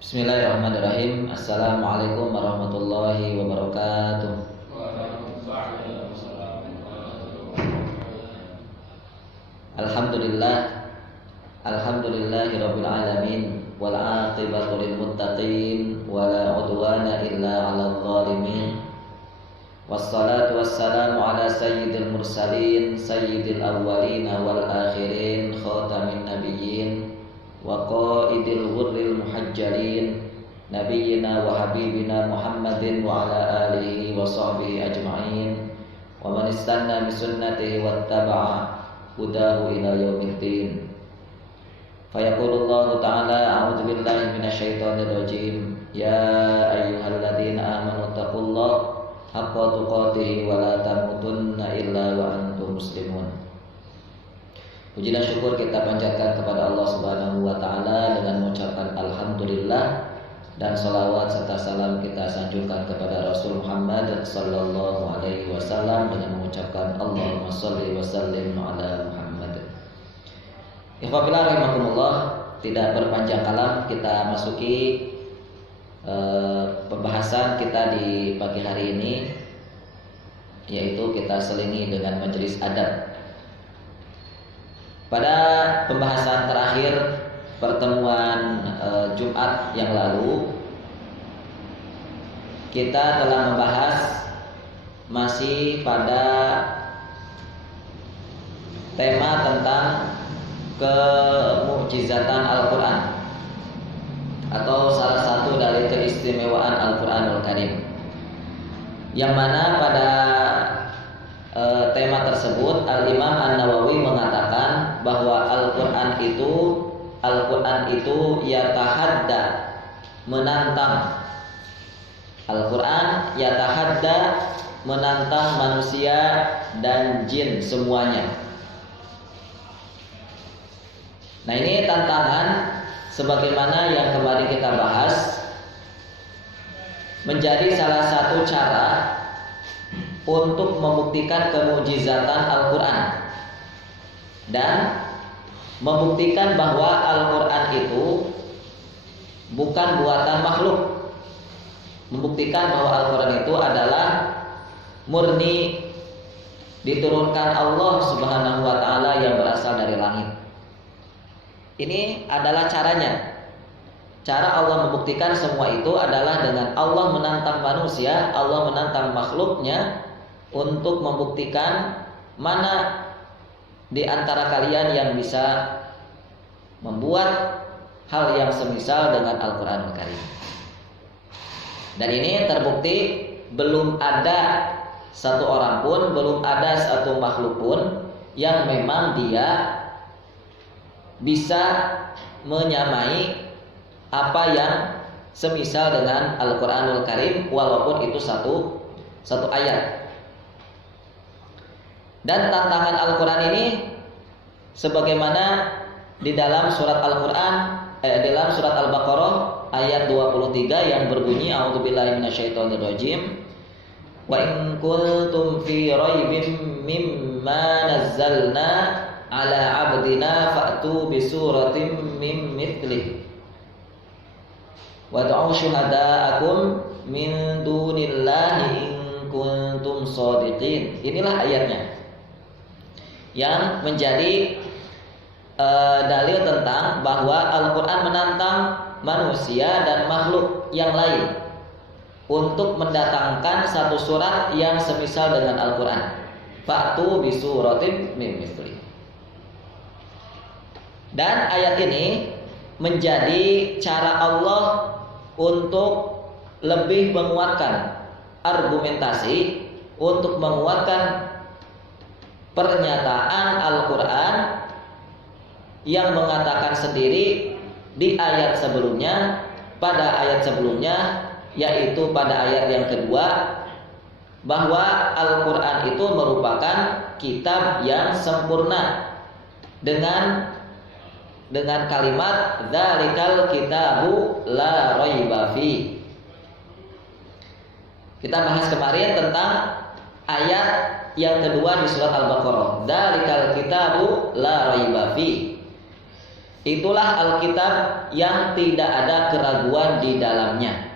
Bismillahirrahmanirrahim. Assalamualaikum warahmatullahi wabarakatuh. Alhamdulillah, alhamdulillahirabbil alamin, wal aqibatu lil muttaqin, wala udwana illa 'alal zalimin. Wassalatu wassalamu ala sayyidil mursalin, sayyidil awwalin wal akhirin, khatamin nabiyyin wa qaidil ghurril muhajjalin, nabiyyina wa habibina Muhammadin wa ala alihi wa sahbihi ajma'in, wa man istanna bi sunnatihi wattaba'a hudahu ila yaumiddin. Fayaqulullahu ta'ala, a'udzu billahi minasyaitonir rajim, ya ayyuhalladzina amanu taqullaha haqqa tuqatih wa la tamutunna illa wa antum muslimun. Puji dan syukur kita panjatkan kepada Allah Subhanahu wa taala dengan mengucapkan alhamdulillah, dan salawat serta salam kita sanjungkan kepada Rasul Muhammad sallallahu alaihi wasallam dengan mengucapkan Allahumma shalli wa sallim ala Muhammad. Ikhwafillah rahimakumullah, tidak berpanjang kalam kita masuki pembahasan kita di pagi hari ini, yaitu kita selingi dengan majelis adab. Pada pembahasan terakhir pertemuan Jumat yang lalu, kita telah membahas masih pada tema tentang kemukjizatan Al-Quran, atau salah satu dari keistimewaan Al-Quranul Karim, yang mana pada tema tersebut Al-Imam An-Nawawi mengatakan bahwa Al-Quran itu yatahadda, menantang. Al-Quran yatahadda, menantang manusia dan jin semuanya. Nah, ini tantangan sebagaimana yang kemarin kita bahas, menjadi salah satu cara untuk membuktikan kemukjizatan Al-Quran dan membuktikan bahwa Al-Quran itu bukan buatan makhluk, membuktikan bahwa Al-Quran itu adalah murni diturunkan Allah Subhanahu wa taala yang berasal dari langit. Ini adalah caranya. Cara Allah membuktikan semua itu adalah dengan Allah menantang manusia, Allah menantang makhluknya untuk membuktikan mana di antara kalian yang bisa membuat hal yang semisal dengan Al-Quranul Karim. Dan ini terbukti belum ada satu orang pun, belum ada satu makhluk pun yang memang dia bisa menyamai apa yang semisal dengan Al-Quranul Karim, walaupun itu satu ayat. Dan tantangan Al-Quran ini sebagaimana di dalam surat Al-Quran, dalam surat Al-Baqarah ayat 23 yang berbunyi, a'udzubillahi minasyaitonirrajim, wa in kuntum fi raibim mimma nazzalna ala abdina fa'tu bi suratin min mithlih wad'u syuhada'akum min dunillahi in kuntum shadiqin. Inilah ayatnya yang menjadi dalil tentang bahwa Al-Quran menantang manusia dan makhluk yang lain untuk mendatangkan satu surat yang semisal dengan Al-Quran. Fa'tu bi suratin min mithlih. Dan ayat ini menjadi cara Allah untuk lebih menguatkan argumentasi, untuk menguatkan pernyataan Al-Quran yang mengatakan sendiri di ayat sebelumnya, pada ayat sebelumnya, yaitu pada ayat yang kedua, bahwa Al-Quran itu merupakan kitab yang sempurna dengan kalimat dzalikal kitabu la raiba fi. Kita bahas kemarin tentang ayat yang kedua di surat Al-Baqarah, dzalikal kitabu la raiba fi. Itulah Alkitab yang tidak ada keraguan di dalamnya.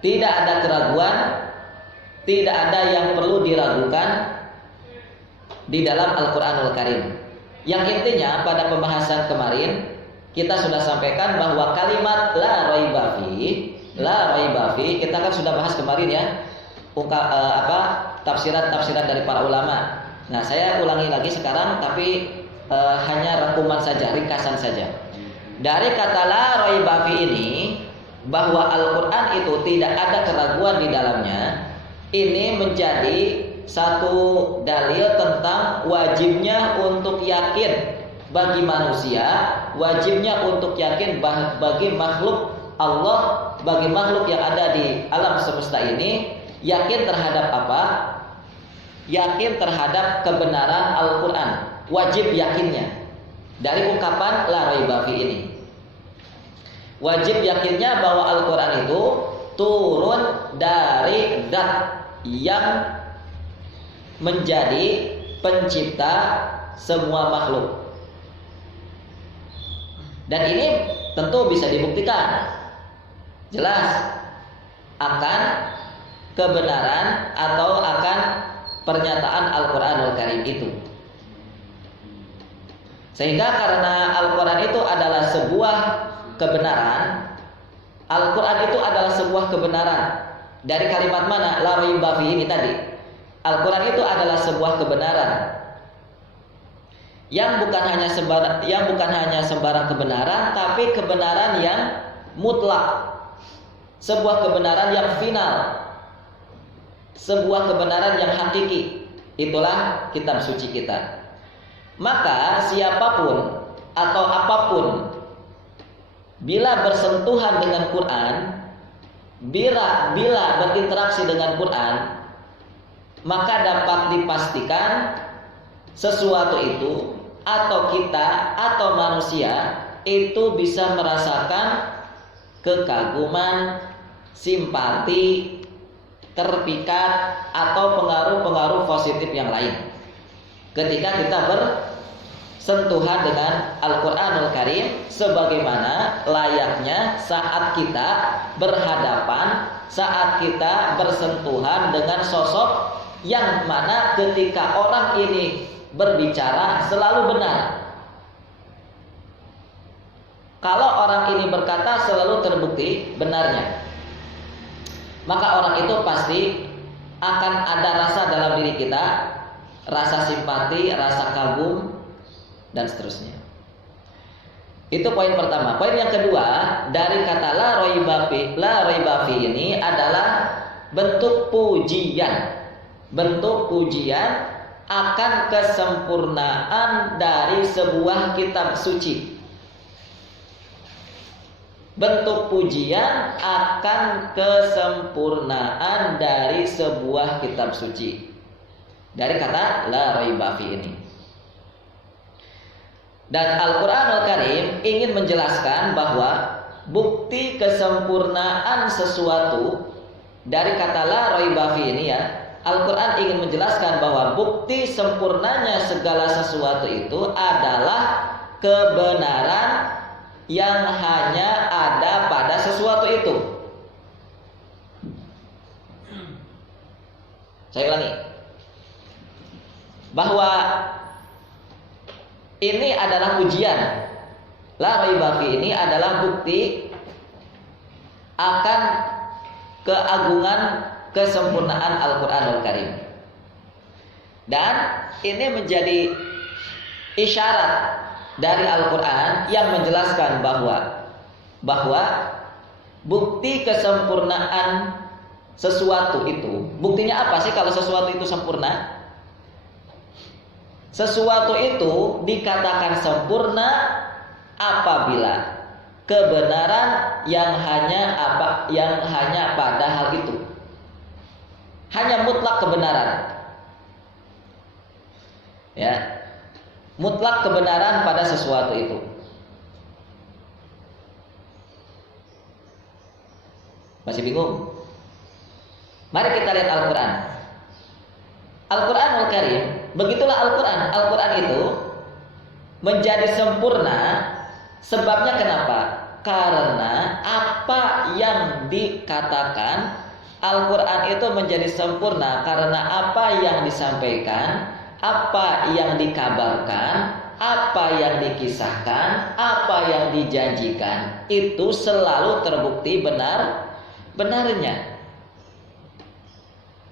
Tidak ada keraguan, tidak ada yang perlu diragukan di dalam Al-Quranul Karim. Yang intinya pada pembahasan kemarin kita sudah sampaikan bahwa kalimat la raiba fi, kita kan sudah bahas kemarin ya, tafsiran dari para ulama. Nah, saya ulangi lagi sekarang, tapi hanya rangkuman saja, ringkasan saja. Dari kata la raiba fi ini, bahwa Al-Quran itu tidak ada keraguan di dalamnya, ini menjadi satu dalil tentang wajibnya untuk yakin bagi manusia, wajibnya untuk yakin bagi makhluk Allah, bagi makhluk yang ada di alam semesta ini, yakin terhadap apa? Yakin terhadap kebenaran Al-Quran, wajib yakinnya. Dari ungkapan la raiba fi ini, wajib yakinnya bahwa Al-Quran itu turun dari zat yang menjadi pencipta semua makhluk. Dan ini tentu bisa dibuktikan jelas akan kebenaran atau akan pernyataan Al-Quranul Karim itu. Sehingga karena Al-Quran itu adalah sebuah kebenaran, Al-Quran itu adalah sebuah kebenaran. Dari kalimat mana? La raiba fi ini tadi. Al-Quran itu adalah sebuah kebenaran yang bukan hanya sembarang kebenaran, tapi kebenaran yang mutlak, sebuah kebenaran yang final, sebuah kebenaran yang hakiki. Itulah kitab suci kita. Maka siapapun atau apapun bila bersentuhan dengan Quran, bila berinteraksi dengan Quran, maka dapat dipastikan sesuatu itu atau kita atau manusia itu bisa merasakan kekaguman, simpati, terpikat atau pengaruh-pengaruh positif yang lain ketika kita bersentuhan dengan Al-Quranul Karim, sebagaimana layaknya saat kita berhadapan, saat kita bersentuhan dengan sosok yang mana ketika orang ini berbicara selalu benar. Kalau orang ini berkata selalu terbukti benarnya, maka orang itu pasti akan ada rasa dalam diri kita, rasa simpati, rasa kagum, dan seterusnya. Itu poin pertama. Poin yang kedua, dari kata la raiba fi ini adalah bentuk pujian. Bentuk pujian akan kesempurnaan dari sebuah kitab suci. Bentuk pujian akan kesempurnaan dari sebuah kitab suci. Dari kata la raiba fi ini. Dan Al-Quranul Karim ingin menjelaskan bahwa bukti kesempurnaan sesuatu, dari kata la raiba fi ini ya, Al-Quran ingin menjelaskan bahwa bukti sempurnanya segala sesuatu itu adalah kebenaran yang hanya ada pada sesuatu itu. Saya ulangi, bahwa ini adalah pujian. La raiba fi ini adalah bukti akan keagungan, kesempurnaan Al-Quranul Karim. Dan ini menjadi isyarat dari Al-Quran yang menjelaskan bahwa bukti kesempurnaan sesuatu itu, buktinya apa sih kalau sesuatu itu sempurna? Sesuatu itu dikatakan sempurna apabila kebenaran yang hanya pada hal itu, hanya mutlak kebenaran, ya, mutlak kebenaran pada sesuatu itu. Masih bingung? Mari kita lihat Al-Quran. Al-Qur'anul Karim, begitulah Al-Qur'an. Al-Qur'an itu menjadi sempurna sebabnya kenapa? Karena apa yang dikatakan Al-Qur'an itu menjadi sempurna karena apa yang disampaikan, apa yang dikabarkan, apa yang dikisahkan, apa yang dijanjikan itu selalu terbukti benarnya.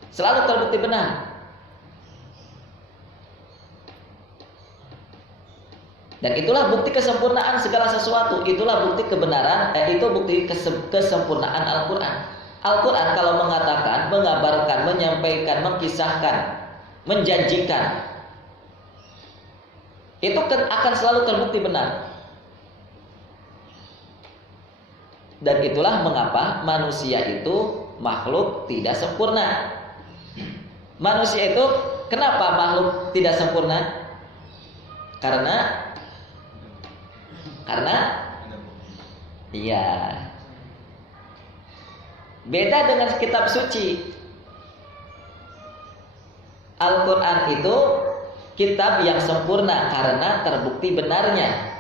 Selalu terbukti benar. Dan itulah bukti kesempurnaan segala sesuatu. Itulah bukti kebenaran, itu bukti kesempurnaan Al-Qur'an. Al-Qur'an kalau mengatakan, mengabarkan, menyampaikan, mengkisahkan, menjanjikan, itu akan selalu terbukti benar. Dan itulah mengapa manusia itu makhluk tidak sempurna. Manusia itu kenapa makhluk tidak sempurna? Karena iya, beda dengan kitab suci. Al-Qur'an itu kitab yang sempurna karena terbukti benarnya.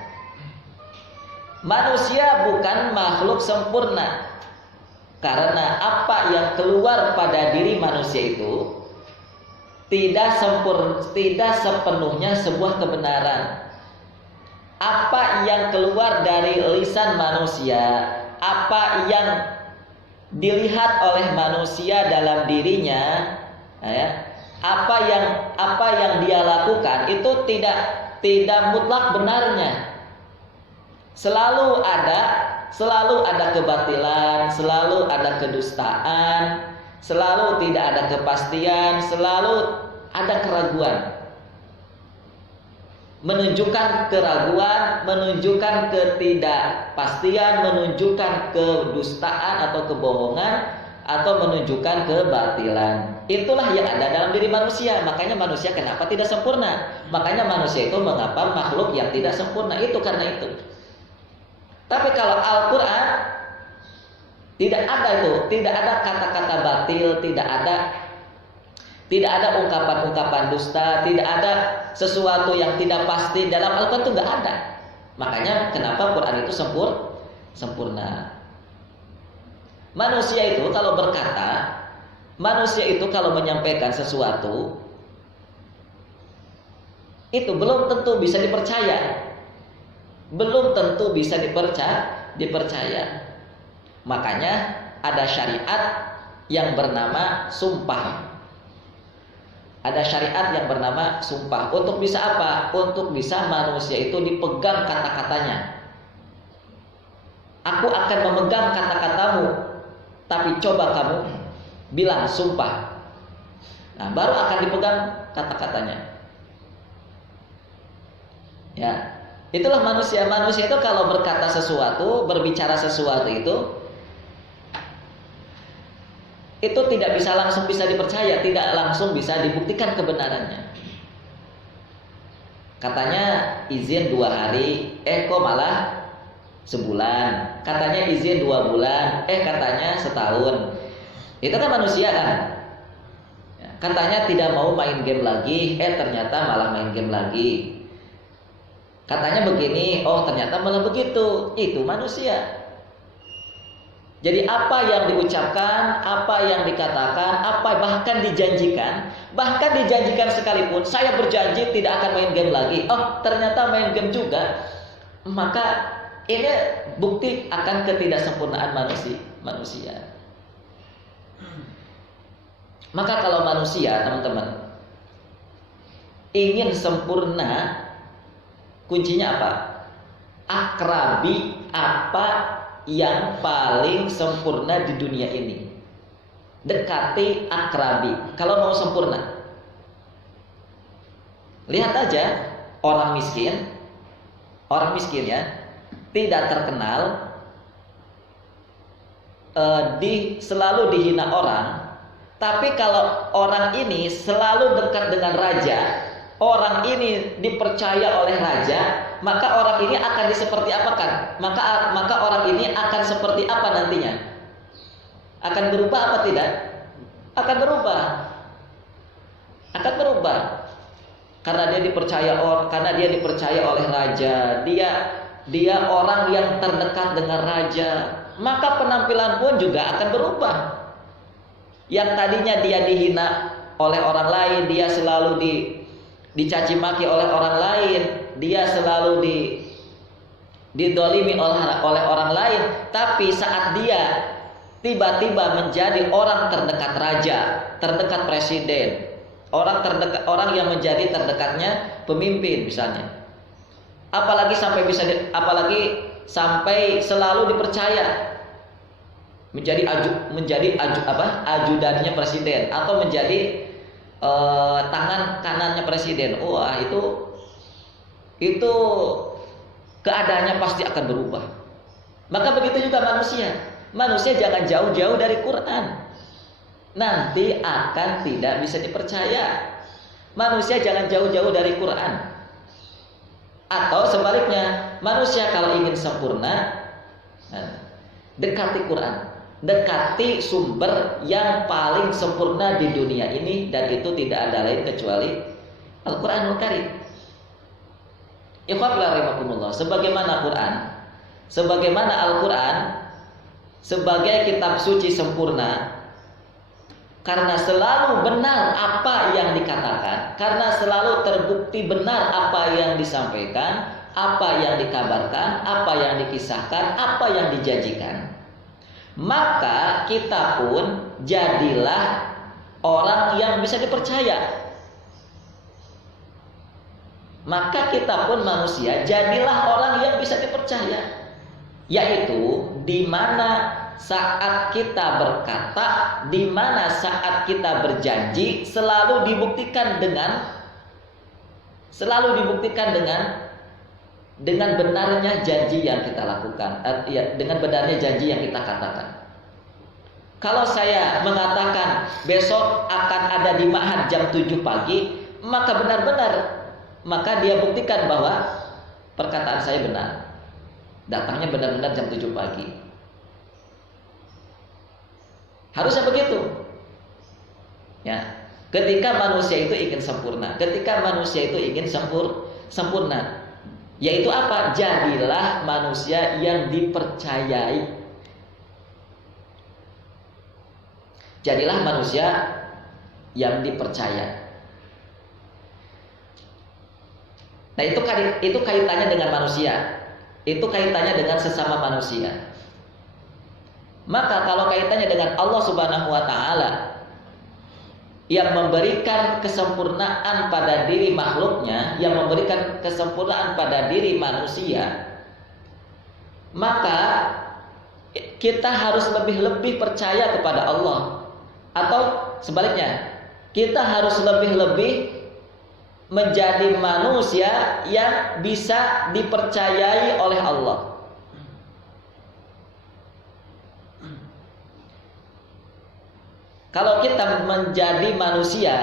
Manusia bukan makhluk sempurna karena apa yang keluar pada diri manusia itu tidak sepenuhnya sebuah kebenaran. Apa yang keluar dari lisan manusia, apa yang dilihat oleh manusia dalam dirinya, apa yang dia lakukan itu tidak mutlak benarnya. Selalu ada kebatilan, selalu ada kedustaan, selalu tidak ada kepastian, selalu ada keraguan. Menunjukkan keraguan, menunjukkan ketidakpastian, menunjukkan kedustaan atau kebohongan, atau menunjukkan kebatilan. Itulah yang ada dalam diri manusia. Makanya manusia kenapa tidak sempurna? Makanya manusia itu mengapa makhluk yang tidak sempurna, itu karena itu. Tapi kalau Al-Qur'an tidak ada itu, tidak ada kata-kata batil, tidak ada ungkapan-ungkapan dusta, tidak ada sesuatu yang tidak pasti dalam Al-Qur'an itu nggak ada. Makanya kenapa Quran itu sempurna. Manusia itu kalau berkata, manusia itu kalau menyampaikan sesuatu itu belum tentu bisa dipercaya. Belum tentu bisa dipercaya. Makanya ada syariat yang bernama sumpah. Ada syariat yang bernama sumpah. Untuk bisa apa? Untuk bisa manusia itu dipegang kata-katanya. Aku akan memegang kata-katamu, tapi coba kamu bilang sumpah. Nah, baru akan dipegang kata-katanya. Ya, itulah manusia. Manusia itu kalau berkata sesuatu, berbicara sesuatu itu tidak bisa langsung bisa dipercaya, tidak langsung bisa dibuktikan kebenarannya. Katanya izin 2 hari, kok malah sebulan. Katanya izin 2 bulan, katanya setahun. Itu kan manusia kan. Katanya tidak mau main game lagi, ternyata malah main game lagi. Katanya begini, ternyata malah begitu. Itu manusia. Jadi apa yang diucapkan, apa yang dikatakan, apa bahkan dijanjikan sekalipun, saya berjanji tidak akan main game lagi. Ternyata main game juga. Maka ini bukti akan ketidaksempurnaan manusia. Maka kalau manusia, teman-teman, ingin sempurna, kuncinya apa? Akrabi apa yang paling sempurna di dunia ini. Dekati akrabi kalau mau sempurna. Lihat aja orang miskin ya, tidak terkenal, selalu dihina orang. Tapi kalau orang ini selalu dekat dengan raja, orang ini dipercaya oleh raja, maka orang ini akan seperti apakan? Maka orang ini akan seperti apa nantinya? Akan berubah apa tidak? Akan berubah. akan berubah. Karena dia dipercaya oleh raja, dia orang yang terdekat dengan raja, maka penampilan pun juga akan berubah. Yang tadinya dia dihina oleh orang lain, dia selalu dicaci maki oleh orang lain, dia selalu didolimi oleh orang lain, tapi saat dia tiba-tiba menjadi orang terdekat raja, terdekat presiden, orang yang menjadi terdekatnya pemimpin misalnya, apalagi sampai selalu dipercaya menjadi ajudannya presiden atau menjadi tangan kanannya presiden. Wah, itu keadaannya pasti akan berubah. Maka begitu juga manusia jangan jauh-jauh dari Quran, nanti akan tidak bisa dipercaya. Manusia jangan jauh-jauh dari Quran. Atau sebaliknya, manusia kalau ingin sempurna, dekati Quran, dekati sumber yang paling sempurna di dunia ini, dan itu tidak ada lain kecuali Al-Quranul Karim. Ikhwanillahi, sebagaimana Al-Quran sebagai kitab suci sempurna, karena selalu benar apa yang dikatakan, karena selalu terbukti benar apa yang disampaikan, apa yang dikabarkan, apa yang dikisahkan, apa yang dijanjikan, maka kita pun jadilah orang yang bisa dipercaya. Maka kita pun manusia jadilah orang yang bisa dipercaya, yaitu di mana saat kita berkata, di mana saat kita berjanji, selalu dibuktikan dengan benarnya janji yang kita lakukan, dengan benarnya janji yang kita katakan. Kalau saya mengatakan besok akan ada di Ma'had jam 7 pagi, maka dia buktikan bahwa perkataan saya benar. Datangnya benar-benar jam 7 pagi. Harusnya begitu. Ya, ketika manusia itu ingin sempurna, sempurna, yaitu apa? Jadilah manusia yang dipercayai. Jadilah manusia yang dipercaya. Nah, itu kaitannya dengan manusia. Itu kaitannya dengan sesama manusia. Maka kalau kaitannya dengan Allah Subhanahu wa taala yang memberikan kesempurnaan pada diri makhluknya, yang memberikan kesempurnaan pada diri manusia, maka kita harus lebih-lebih percaya kepada Allah. Atau sebaliknya, kita harus lebih-lebih menjadi manusia yang bisa dipercayai oleh Allah. Kalau kita menjadi manusia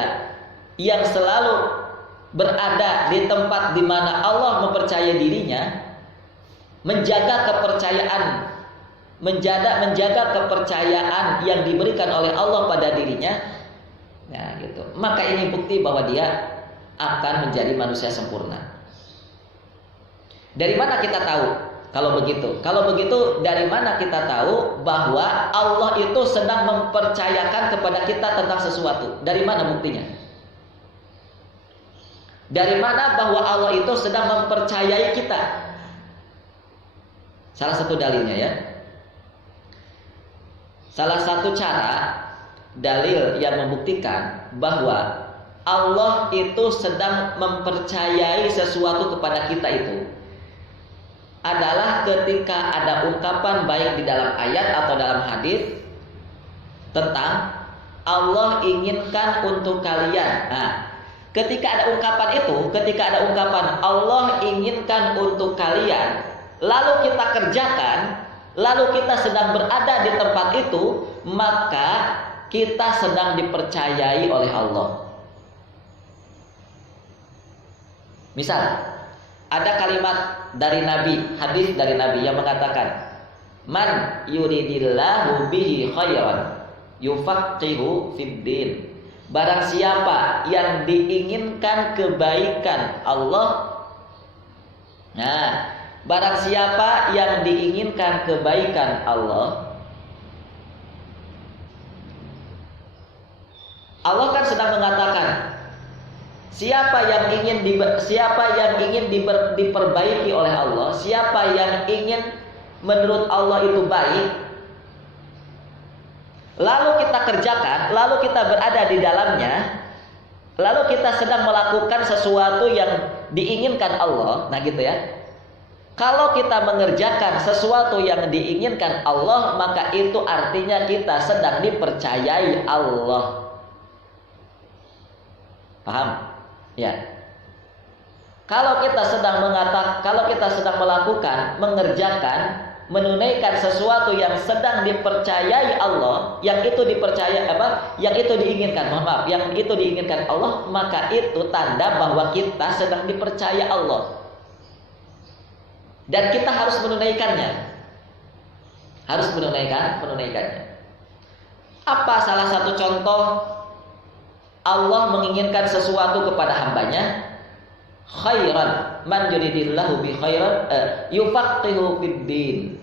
yang selalu berada di tempat di mana Allah mempercayai dirinya, menjaga kepercayaan yang diberikan oleh Allah pada dirinya, nah gitu. Maka ini bukti bahwa dia akan menjadi manusia sempurna. Dari mana kita tahu kalau begitu? Kalau begitu, dari mana kita tahu bahwa Allah itu sedang mempercayakan kepada kita tentang sesuatu? Dari mana buktinya? Dari mana bahwa Allah itu sedang mempercayai kita? Salah satu dalilnya ya. Salah satu cara dalil yang membuktikan bahwa Allah itu sedang mempercayai sesuatu kepada kita itu adalah ketika ada ungkapan baik di dalam ayat atau dalam hadis tentang Allah inginkan untuk kalian. Nah, ketika ada ungkapan Allah inginkan untuk kalian, lalu kita kerjakan, lalu kita sedang berada di tempat itu, maka kita sedang dipercayai oleh Allah. Misal, ada kalimat dari Nabi, hadis dari Nabi yang mengatakan, "Man yuridillahu bihi khairan yufaqihu fid din." Barang siapa yang diinginkan kebaikan Allah. Nah, barang siapa yang diinginkan kebaikan Allah, Allah kan sedang mengatakan, siapa yang ingin diperbaiki oleh Allah, siapa yang ingin menurut Allah itu baik, lalu kita kerjakan, lalu kita berada di dalamnya, lalu kita sedang melakukan sesuatu yang diinginkan Allah. Nah gitu ya. Kalau kita mengerjakan sesuatu yang diinginkan Allah, maka itu artinya kita sedang dipercayai Allah. Paham? Ya. Kalau kita sedang melakukan, mengerjakan, menunaikan sesuatu yang sedang dipercayai Allah, yang itu diinginkan, yang itu diinginkan Allah, maka itu tanda bahwa kita sedang dipercaya Allah. Dan kita harus menunaikannya. Harus menunaikannya. Apa salah satu contoh Allah menginginkan sesuatu kepada hambanya? Khairan, man yuridillahu bi khairan yufaqihu fid din.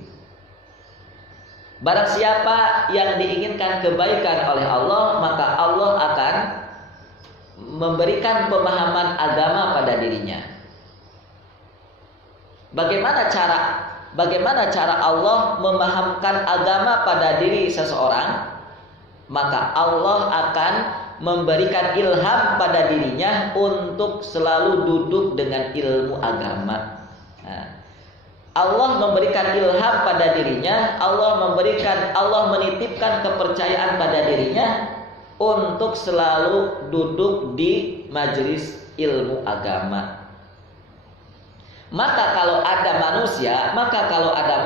Barang siapa yang diinginkan kebaikan oleh Allah, maka Allah akan memberikan pemahaman agama pada dirinya. Bagaimana cara Allah memahamkan agama pada diri seseorang? Maka Allah akan memberikan ilham pada dirinya untuk selalu duduk dengan ilmu agama. Nah, Allah memberikan ilham pada dirinya, Allah menitipkan kepercayaan pada dirinya untuk selalu duduk di majelis ilmu agama. Maka kalau ada manusia, maka kalau ada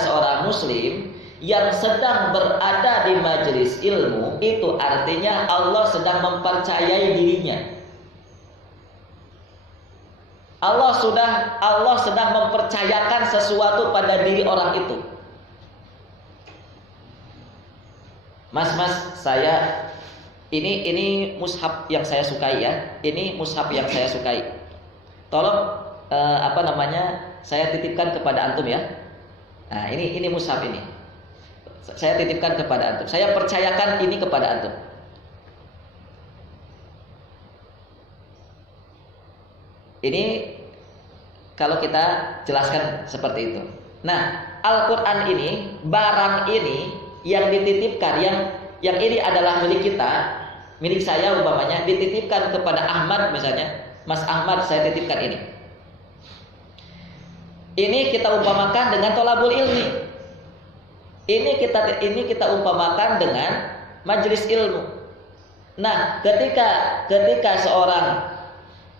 seorang muslim yang sedang berada di majelis ilmu, itu artinya Allah sedang mempercayai dirinya. Allah sedang mempercayakan sesuatu pada diri orang itu. Mas, saya ini mushaf yang saya sukai ya. Ini mushaf yang saya sukai. Tolong saya titipkan kepada antum ya. Nah, ini mushaf ini. Saya titipkan kepada antum. Saya percayakan ini kepada antum. Ini kalau kita jelaskan seperti itu. Nah, Al-Quran ini, barang ini yang dititipkan, yang ini adalah milik kita, milik saya umpamanya, dititipkan kepada Ahmad misalnya. Mas Ahmad, saya titipkan ini. Ini kita umpamakan dengan tolabul ilmi. Ini kita umpamakan dengan majelis ilmu. Nah, ketika seorang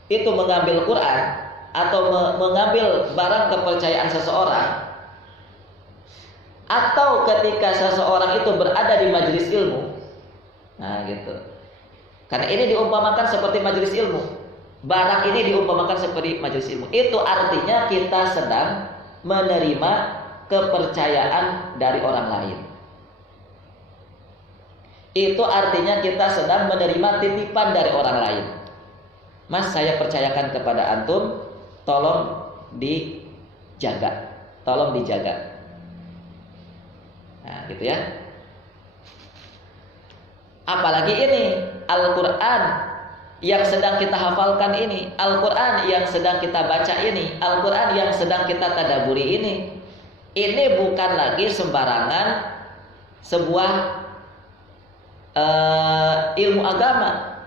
itu mengambil Quran atau mengambil barang kepercayaan seseorang, atau ketika seseorang itu berada di majelis ilmu, nah gitu. Karena ini diumpamakan seperti majelis ilmu. Barang ini diumpamakan seperti majelis ilmu. Itu artinya kita sedang menerima kepercayaan dari orang lain. Itu artinya kita sedang menerima titipan dari orang lain. Mas, saya percayakan kepada antum, tolong dijaga. Tolong dijaga. Nah, gitu ya. Apalagi ini Al-Quran yang sedang kita hafalkan ini, Al-Quran yang sedang kita baca ini, Al-Quran yang sedang kita tadaburi ini bukan lagi sembarangan sebuah ilmu agama.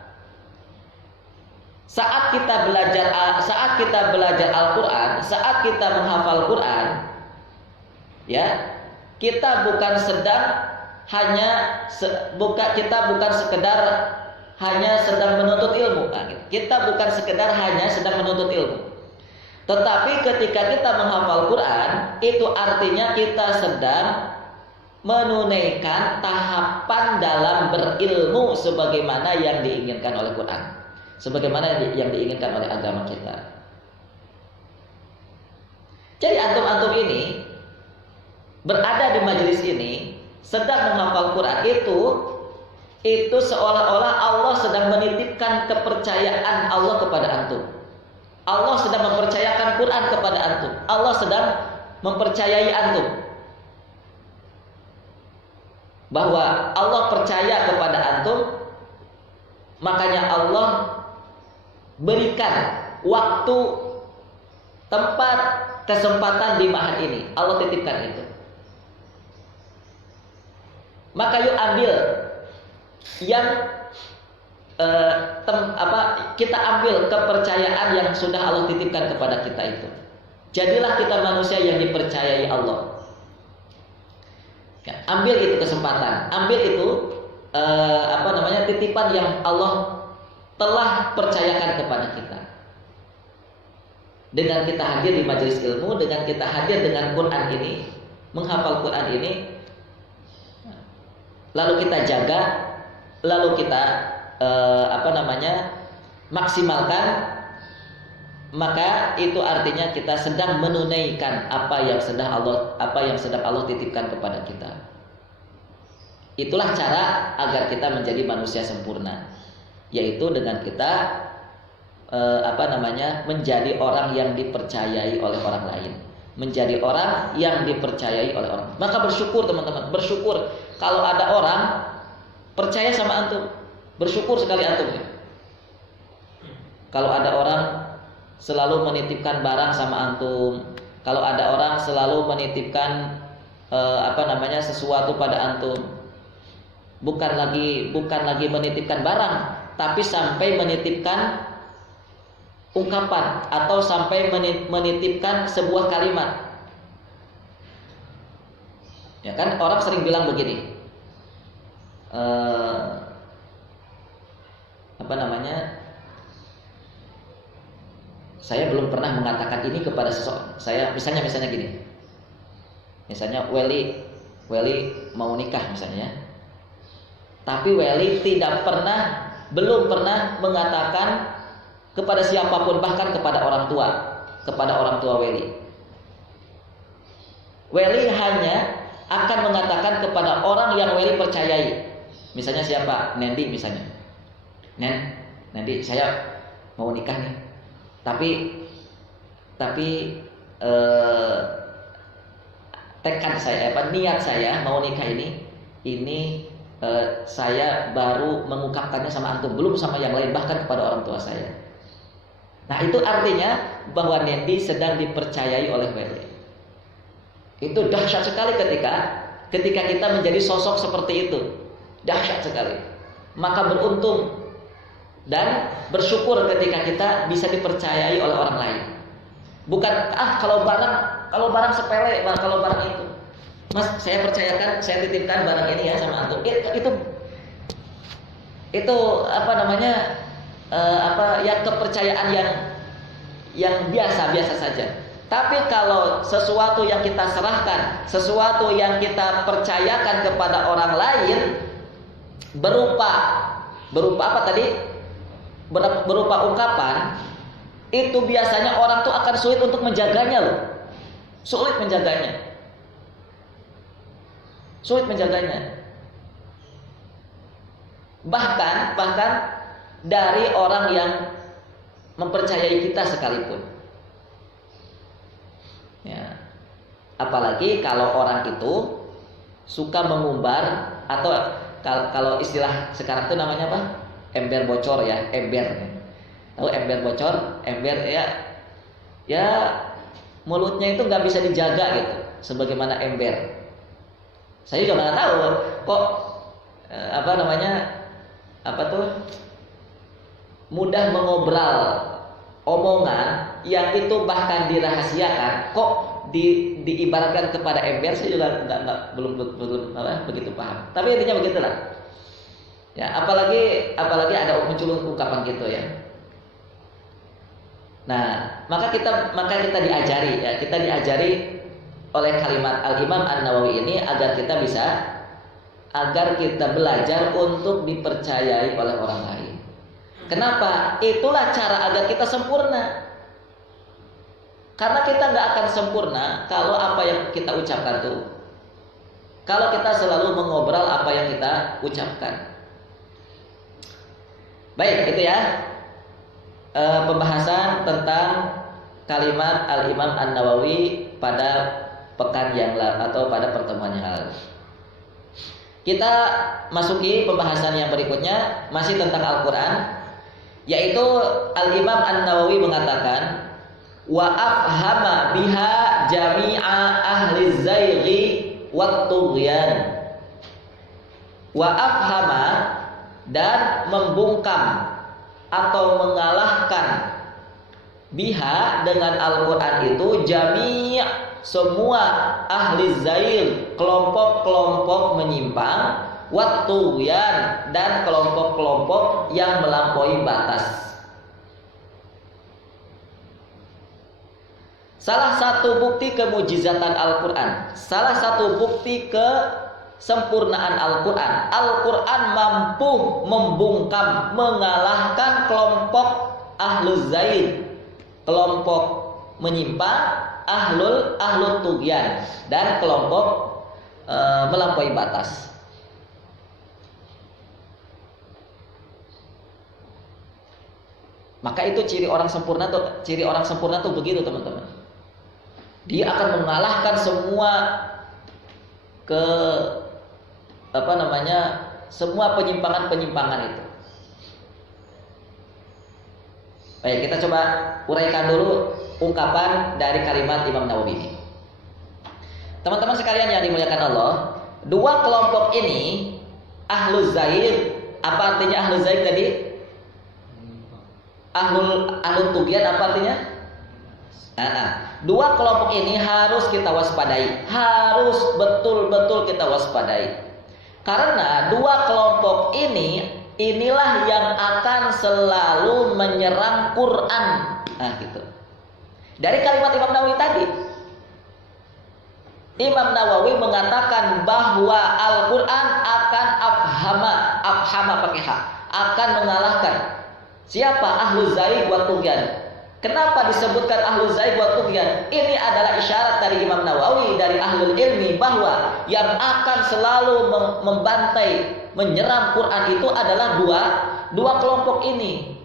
Saat kita belajar Al-Quran, saat kita menghafal Quran, ya, kita bukan sekedar hanya sedang menuntut ilmu. Nah, kita bukan sekedar hanya sedang menuntut ilmu. Tetapi ketika kita menghafal Quran, itu artinya kita sedang menunaikan tahapan dalam berilmu sebagaimana yang diinginkan oleh Quran, sebagaimana yang diinginkan oleh agama kita. Jadi antum-antum ini berada di majelis ini sedang menghafal Quran, itu itu seolah-olah Allah sedang menitipkan kepercayaan Allah kepada antum. Allah sedang mempercayakan Quran kepada antum. Allah sedang mempercayai antum. Bahwa Allah percaya kepada antum, makanya Allah berikan waktu, tempat, kesempatan di ma'had ini. Allah titipkan itu. Maka yuk ambil yang kita ambil kepercayaan yang sudah Allah titipkan kepada kita itu. Jadilah kita manusia yang dipercayai Allah. Ya, ambil itu kesempatan, ambil itu titipan yang Allah telah percayakan kepada kita. Dengan kita hadir di majelis ilmu, dengan kita hadir dengan Quran ini, menghafal Quran ini, lalu kita jaga, lalu kita maksimalkan, maka itu artinya kita sedang menunaikan apa yang sedang Allah titipkan kepada kita. Itulah cara agar kita menjadi manusia sempurna, yaitu dengan kita menjadi orang yang dipercayai oleh orang lain, menjadi orang yang dipercayai oleh orang. Maka bersyukur teman-teman, bersyukur kalau ada orang percaya sama antum, bersyukur sekali antum. Kalau ada orang selalu menitipkan barang sama antum, kalau ada orang selalu menitipkan sesuatu pada antum, bukan lagi menitipkan barang, tapi sampai menitipkan ungkapan atau sampai menitipkan sebuah kalimat. Ya kan, orang sering bilang begini, saya belum pernah mengatakan ini kepada seseorang. Saya misalnya gini. Misalnya Weli mau nikah misalnya. Tapi Weli belum pernah mengatakan kepada siapapun, bahkan kepada orang tua Weli. Weli hanya akan mengatakan kepada orang yang Weli percayai. Misalnya siapa? Nendi misalnya. Nendi, saya mau nikah nih. Tapi tekad saya, niat saya mau nikah ini saya baru mengungkapkannya sama antum, belum sama yang lain, bahkan kepada orang tua saya. Nah, itu artinya bahwa Nendi sedang dipercayai oleh Weli. Itu dahsyat sekali ketika kita menjadi sosok seperti itu. Dahsyat sekali. Maka beruntung dan bersyukur ketika kita bisa dipercayai oleh orang lain. Bukan kalau barang sepele, kalau barang itu, Mas, saya percayakan, saya titipkan barang ini ya sama antum. Itu kepercayaan yang biasa saja. Tapi kalau sesuatu yang kita serahkan, sesuatu yang kita percayakan kepada orang lain, berupa apa tadi? Berupa ungkapan, itu biasanya orang tuh akan sulit untuk menjaganya loh. Sulit menjaganya. Bahkan dari orang yang mempercayai kita sekalipun. Ya. Apalagi kalau orang itu suka mengumbar, atau kalau istilah sekarang itu namanya apa? Ember bocor ya, ember. Tahu ember bocor? Ember ya mulutnya itu nggak bisa dijaga gitu, sebagaimana ember. Saya juga nggak tahu kok mudah mengobral omongan yang itu bahkan dirahasiakan, kok diibaratkan kepada ember. Saya juga belum begitu paham. Tapi intinya begitulah. Ya, apalagi ada muncul ungkapan gitu ya. Nah, maka kita diajari ya, kita diajari oleh kalimat Al-Imam An-Nawawi ini agar kita belajar untuk dipercayai oleh orang lain. Kenapa? Itulah cara agar kita sempurna. Karena kita nggak akan sempurna kalau apa yang kita ucapkan tuh, kalau kita selalu mengobrol apa yang kita ucapkan. Baik, itu ya pembahasan tentang kalimat Al-Imam An-Nawawi pada pekan yang lalu atau pada pertemuan yang lalu. Kita masuki pembahasan yang berikutnya, masih tentang Al-Quran, yaitu Al-Imam An-Nawawi mengatakan wa afhama biha jami'a ahli zayghi wat tughyan. Wa afhama, dan membungkam atau mengalahkan biha dengan Al-Quran itu jami' semua ahli zaygh, kelompok-kelompok menyimpang, wat tughyan, dan kelompok-kelompok yang melampaui batas. Salah satu bukti kemujizatan Al-Quran, salah satu bukti kesempurnaan Al-Quran, Al-Quran mampu membungkam, mengalahkan kelompok ahlul zaid, kelompok menyimpang, ahlul tughyan, dan kelompok melampaui batas. Maka itu ciri orang sempurna tuh begitu, teman-teman. Dia akan mengalahkan semua semua penyimpangan-penyimpangan itu. Baik, kita coba uraikan dulu ungkapan dari kalimat Imam Nawawi ini. Teman-teman sekalian yang dimuliakan Allah, dua kelompok ini ahlul zaid, apa artinya ahlul zaid tadi? Ahlul tughyan apa artinya? Dua kelompok ini harus kita waspadai, harus betul-betul kita waspadai. Karena dua kelompok inilah yang akan selalu menyerang Quran. Gitu. Dari kalimat Imam Nawawi tadi, Imam Nawawi mengatakan bahwa Al-Quran akan afhama pakai ha, akan mengalahkan siapa? Ahlul zaid wa tughyan. Kenapa disebutkan ahlul zaid wa tughyan? Ini adalah isyarat dari Imam Nawawi, dari ahlul ilmi, bahwa yang akan selalu membantai, menyerang Quran itu adalah dua kelompok ini,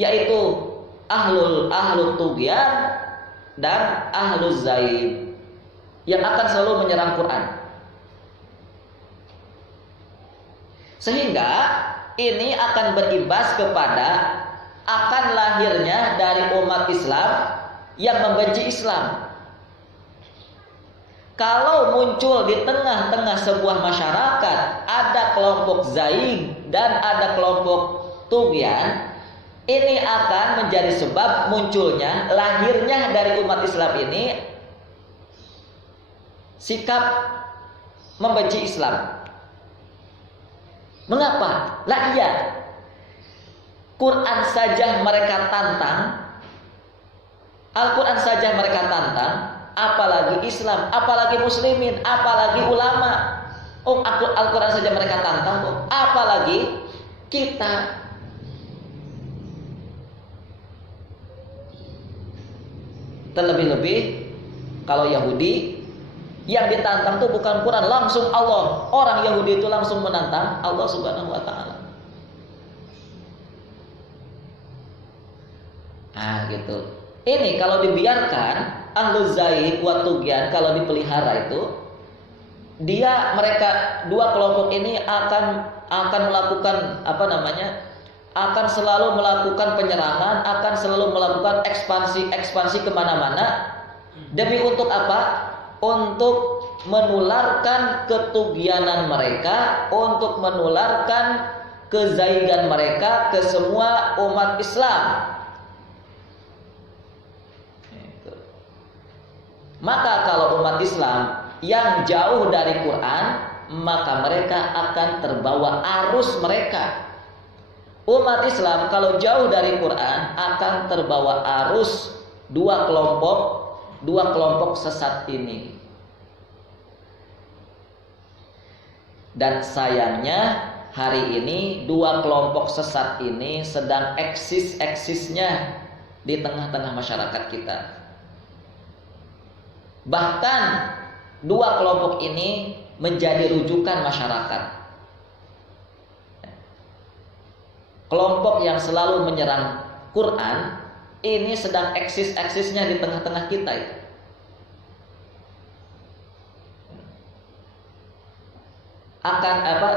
yaitu ahlul tughyan dan ahlul zaid, yang akan selalu menyerang Quran. Sehingga ini akan berimbas kepada akan lahirnya dari umat Islam yang membenci Islam. Kalau muncul di tengah-tengah sebuah masyarakat ada kelompok zaid dan ada kelompok tughyan, ini akan menjadi sebab munculnya, lahirnya dari umat Islam ini sikap membenci Islam. Mengapa? Lah iya, Quran saja mereka tantang, Al-Quran saja mereka tantang, apalagi Islam, apalagi muslimin, apalagi ulama. Al-Quran saja mereka tantang, apalagi kita. Terlebih-lebih kalau Yahudi, yang ditantang itu bukan Quran, langsung Allah. Orang Yahudi itu langsung menantang Allah Subhanahu wa Ta'ala. Gitu. Ini kalau dibiarkan ahlul zaid wa tughyan, kalau dipelihara itu, mereka dua kelompok ini akan melakukan akan selalu melakukan penyerangan, akan selalu melakukan ekspansi kemana-mana. Demi untuk apa? Untuk menularkan ketughyanan mereka, untuk menularkan kezaidan mereka ke semua umat Islam. Maka kalau umat Islam yang jauh dari Quran, maka mereka akan terbawa arus mereka. Umat Islam kalau jauh dari Quran akan terbawa arus dua kelompok sesat ini. Dan sayangnya hari ini dua kelompok sesat ini sedang eksis-eksisnya di tengah-tengah masyarakat kita. Bahkan dua kelompok ini menjadi rujukan masyarakat. kelompok yang selalu menyerang Quran ini sedang eksis-eksisnya di tengah-tengah kita itu.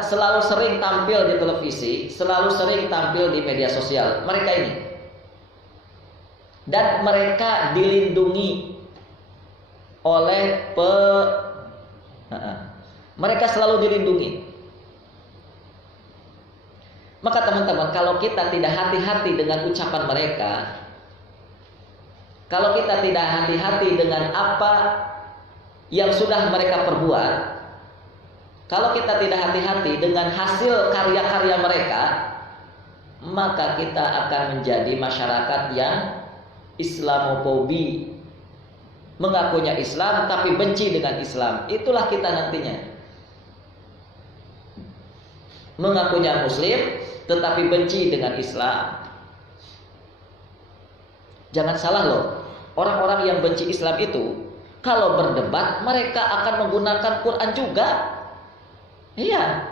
Selalu sering tampil di televisi, selalu sering tampil di media sosial mereka ini. Dan mereka dilindungi oleh mereka selalu dilindungi. Maka teman-teman, kalau kita tidak hati-hati dengan ucapan mereka, kalau kita tidak hati-hati dengan apa yang sudah mereka perbuat, kalau kita tidak hati-hati dengan hasil karya-karya mereka, maka kita akan menjadi masyarakat yang Islamofobi, mengakunya Islam tapi benci dengan Islam. Itulah kita nantinya. Mengakunya Muslim tetapi benci dengan Islam. Jangan salah loh, orang-orang yang benci Islam itu kalau berdebat mereka akan menggunakan Quran juga. Iya.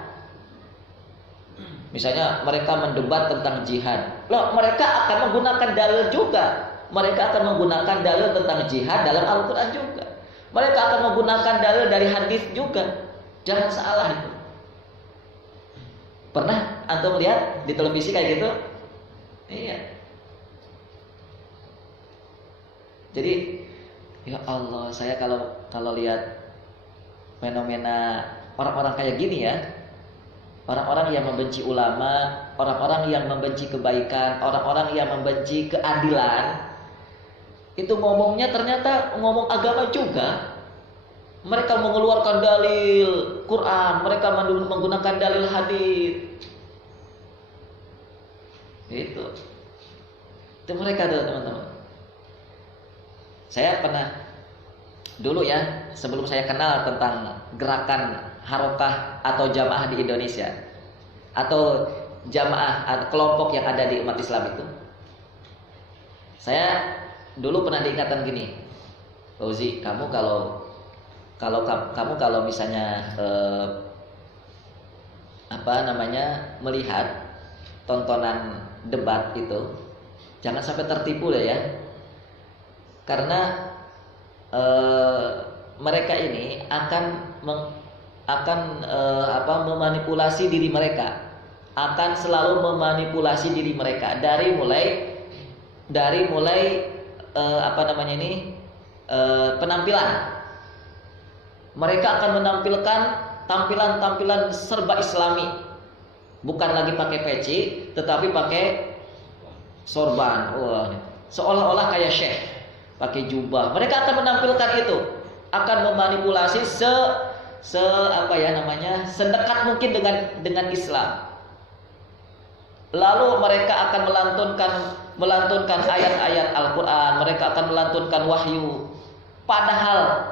Misalnya mereka mendebat tentang jihad, loh mereka akan menggunakan dalil juga. Mereka akan menggunakan dalil tentang jihad dalam Al-Quran juga. Mereka akan menggunakan dalil dari hadis juga. Jangan salah itu. Pernah antum lihat di televisi kayak gitu? Iya. Jadi ya Allah, saya kalau lihat fenomena orang-orang kayak gini ya, orang-orang yang membenci ulama, orang-orang yang membenci kebaikan, orang-orang yang membenci keadilan, itu ngomongnya ternyata ngomong agama juga. Mereka mengeluarkan dalil Quran, mereka menggunakan dalil hadis. Itu mereka tuh teman-teman. Saya pernah dulu ya, sebelum saya kenal tentang gerakan harokah atau jamaah di Indonesia, atau jamaah atau kelompok yang ada di umat Islam itu, saya dulu pernah diingatkan gini, Fauzi, kamu kalau misalnya melihat tontonan debat itu, jangan sampai tertipu ya, karena mereka ini akan memanipulasi diri mereka, akan selalu memanipulasi diri mereka dari mulai penampilan. Mereka akan menampilkan tampilan-tampilan serba Islami, bukan lagi pakai peci, tetapi pakai sorban. Wah, seolah-olah kayak syekh, pakai jubah. Mereka akan menampilkan itu, akan memanipulasi sedekat mungkin dengan Islam. Lalu mereka akan melantunkan ayat-ayat Al-Quran, mereka akan melantunkan wahyu. Padahal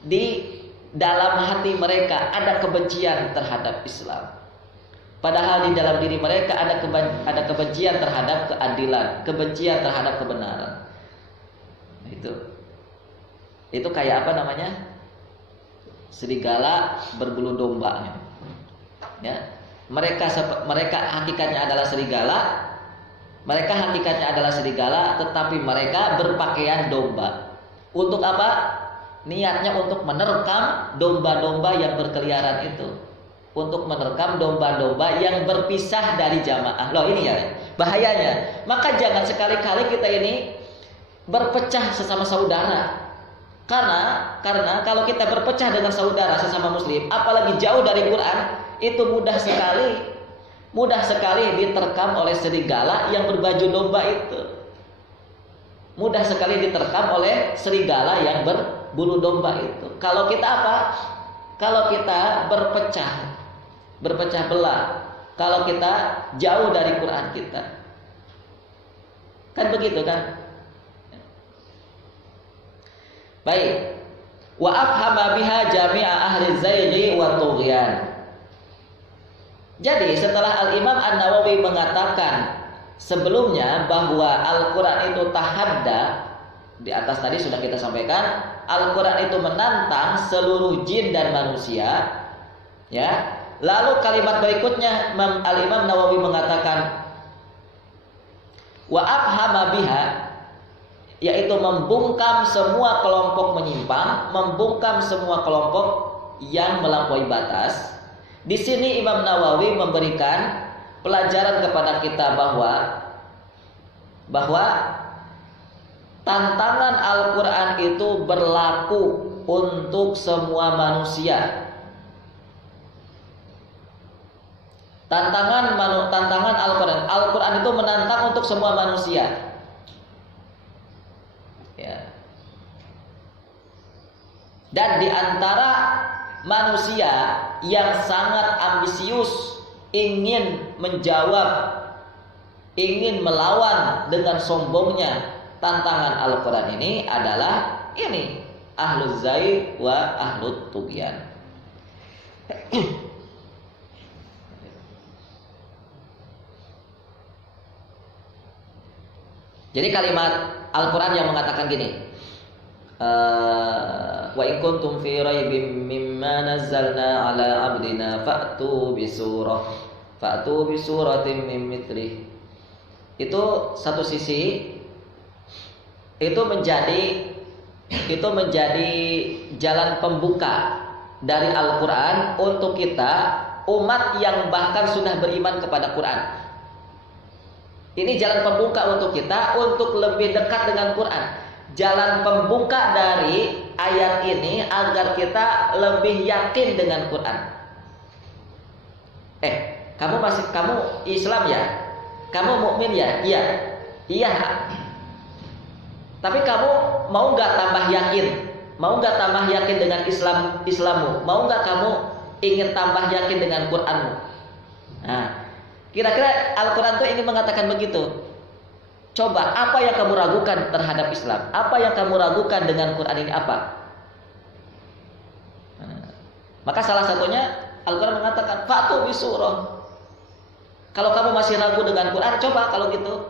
di dalam hati mereka ada kebencian terhadap Islam. Padahal di dalam diri mereka ada kebencian terhadap keadilan, kebencian terhadap kebenaran. Itu kayak apa namanya? Serigala berbulu domba. Ya. Mereka hakikatnya adalah serigala, tetapi mereka berpakaian domba. Untuk apa? Niatnya untuk menerkam domba-domba yang berkeliaran itu, untuk menerkam domba-domba yang berpisah dari jamaah. Loh, ini ya bahayanya. Maka jangan sekali-kali kita ini berpecah sesama saudara. Karena kalau kita berpecah dengan saudara sesama muslim, apalagi jauh dari Quran, itu mudah sekali diterkam oleh serigala yang berbaju domba itu. Mudah sekali diterkam oleh serigala yang berbulu domba itu. Kalau kita apa? Kalau kita berpecah belah, kalau kita jauh dari Quran kita, kan begitu kan? Baik. Wa afhama biha jami'a ahli zaighi wa tughyan. Jadi setelah Al-Imam An-Nawawi mengatakan sebelumnya bahwa Al-Quran itu tahadda, di atas tadi sudah kita sampaikan, Al-Quran itu menantang seluruh jin dan manusia, ya. Lalu kalimat berikutnya Al-Imam Nawawi mengatakan wa afhama biha, yaitu membungkam semua kelompok menyimpang, membungkam semua kelompok yang melampaui batas. Di sini Imam Nawawi memberikan pelajaran kepada kita bahwa tantangan Al-Quran itu berlaku untuk semua manusia. Tantangan Al-Quran. Al-Quran itu menantang untuk semua manusia. Ya. Dan di antara manusia yang sangat ambisius, ingin menjawab, ingin melawan dengan sombongnya tantangan Al-Quran ini adalah ini, ahluz zaid wa ahlut tughyan. Jadi kalimat Al-Quran yang mengatakan gini, wa in kuntum fi raibim mimma nazzalna ala abdina fa'tu bi suratin min mithlih. Itu satu sisi itu menjadi jalan pembuka dari Al-Quran untuk kita, umat yang bahkan sudah beriman kepada Quran. Ini jalan pembuka untuk kita untuk lebih dekat dengan Quran. Jalan pembuka dari ayat ini agar kita lebih yakin dengan Quran. Kamu Islam ya? Kamu mukmin ya? Iya. Iya. Tapi kamu mau nggak tambah yakin? Mau nggak tambah yakin dengan Islammu? Mau nggak kamu ingin tambah yakin dengan Quranmu? Nah, kira-kira Al-Quran itu ingin mengatakan begitu. Coba, apa yang kamu ragukan terhadap Islam? Apa yang kamu ragukan dengan Quran ini apa? Maka salah satunya Al-Quran mengatakan fa'tu bi surah. Kalau kamu masih ragu dengan Quran, coba kalau gitu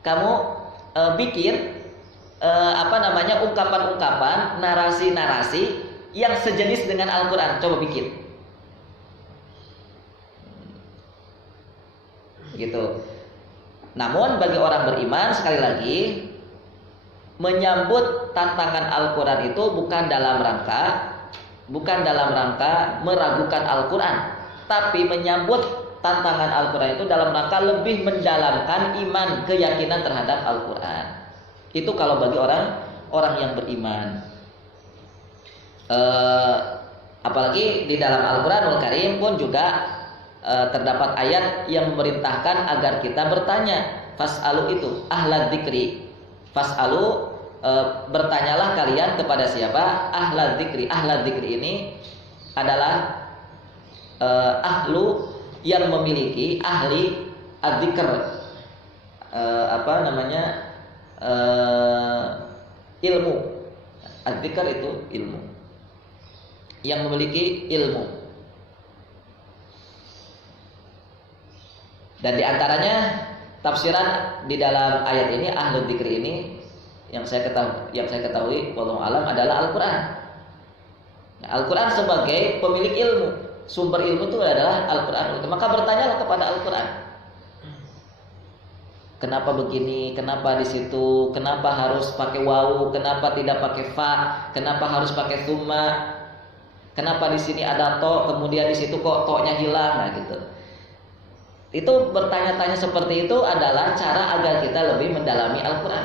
kamu bikin ungkapan-ungkapan, narasi-narasi yang sejenis dengan Al-Quran. Coba bikin. Gitu. Namun bagi orang beriman, sekali lagi, menyambut tantangan Al-Quran itu bukan dalam rangka meragukan Al-Quran, tapi menyambut tantangan Al-Quran itu dalam rangka lebih mendalamkan iman, keyakinan terhadap Al-Quran. Itu kalau bagi orang yang beriman. Apalagi di dalam Al-Quranul Karim pun juga terdapat ayat yang memerintahkan agar kita bertanya. Fas'alu itu ahlad dzikri. Fas'alu, bertanyalah kalian kepada siapa? Ahlad dzikri. Ahlad dzikri ini adalah ahlu yang memiliki ahli adzikr. Ilmu. Adzikr itu ilmu. Yang memiliki ilmu. Dan diantaranya tafsiran di dalam ayat ini, ahlul dzikri ini yang saya ketahui wallahu alam adalah Al-Quran. Nah, Al-Quran sebagai pemilik ilmu, sumber ilmu itu adalah Al-Quran. Maka bertanyalah kepada Al-Quran. Kenapa begini? Kenapa di situ? Kenapa harus pakai wawu? Kenapa tidak pakai fa? Kenapa harus pakai tsumma? Kenapa di sini ada to, kemudian di situ kok to-nya hilang? Nah, gitu. Itu bertanya-tanya seperti itu adalah cara agar kita lebih mendalami Al-Quran,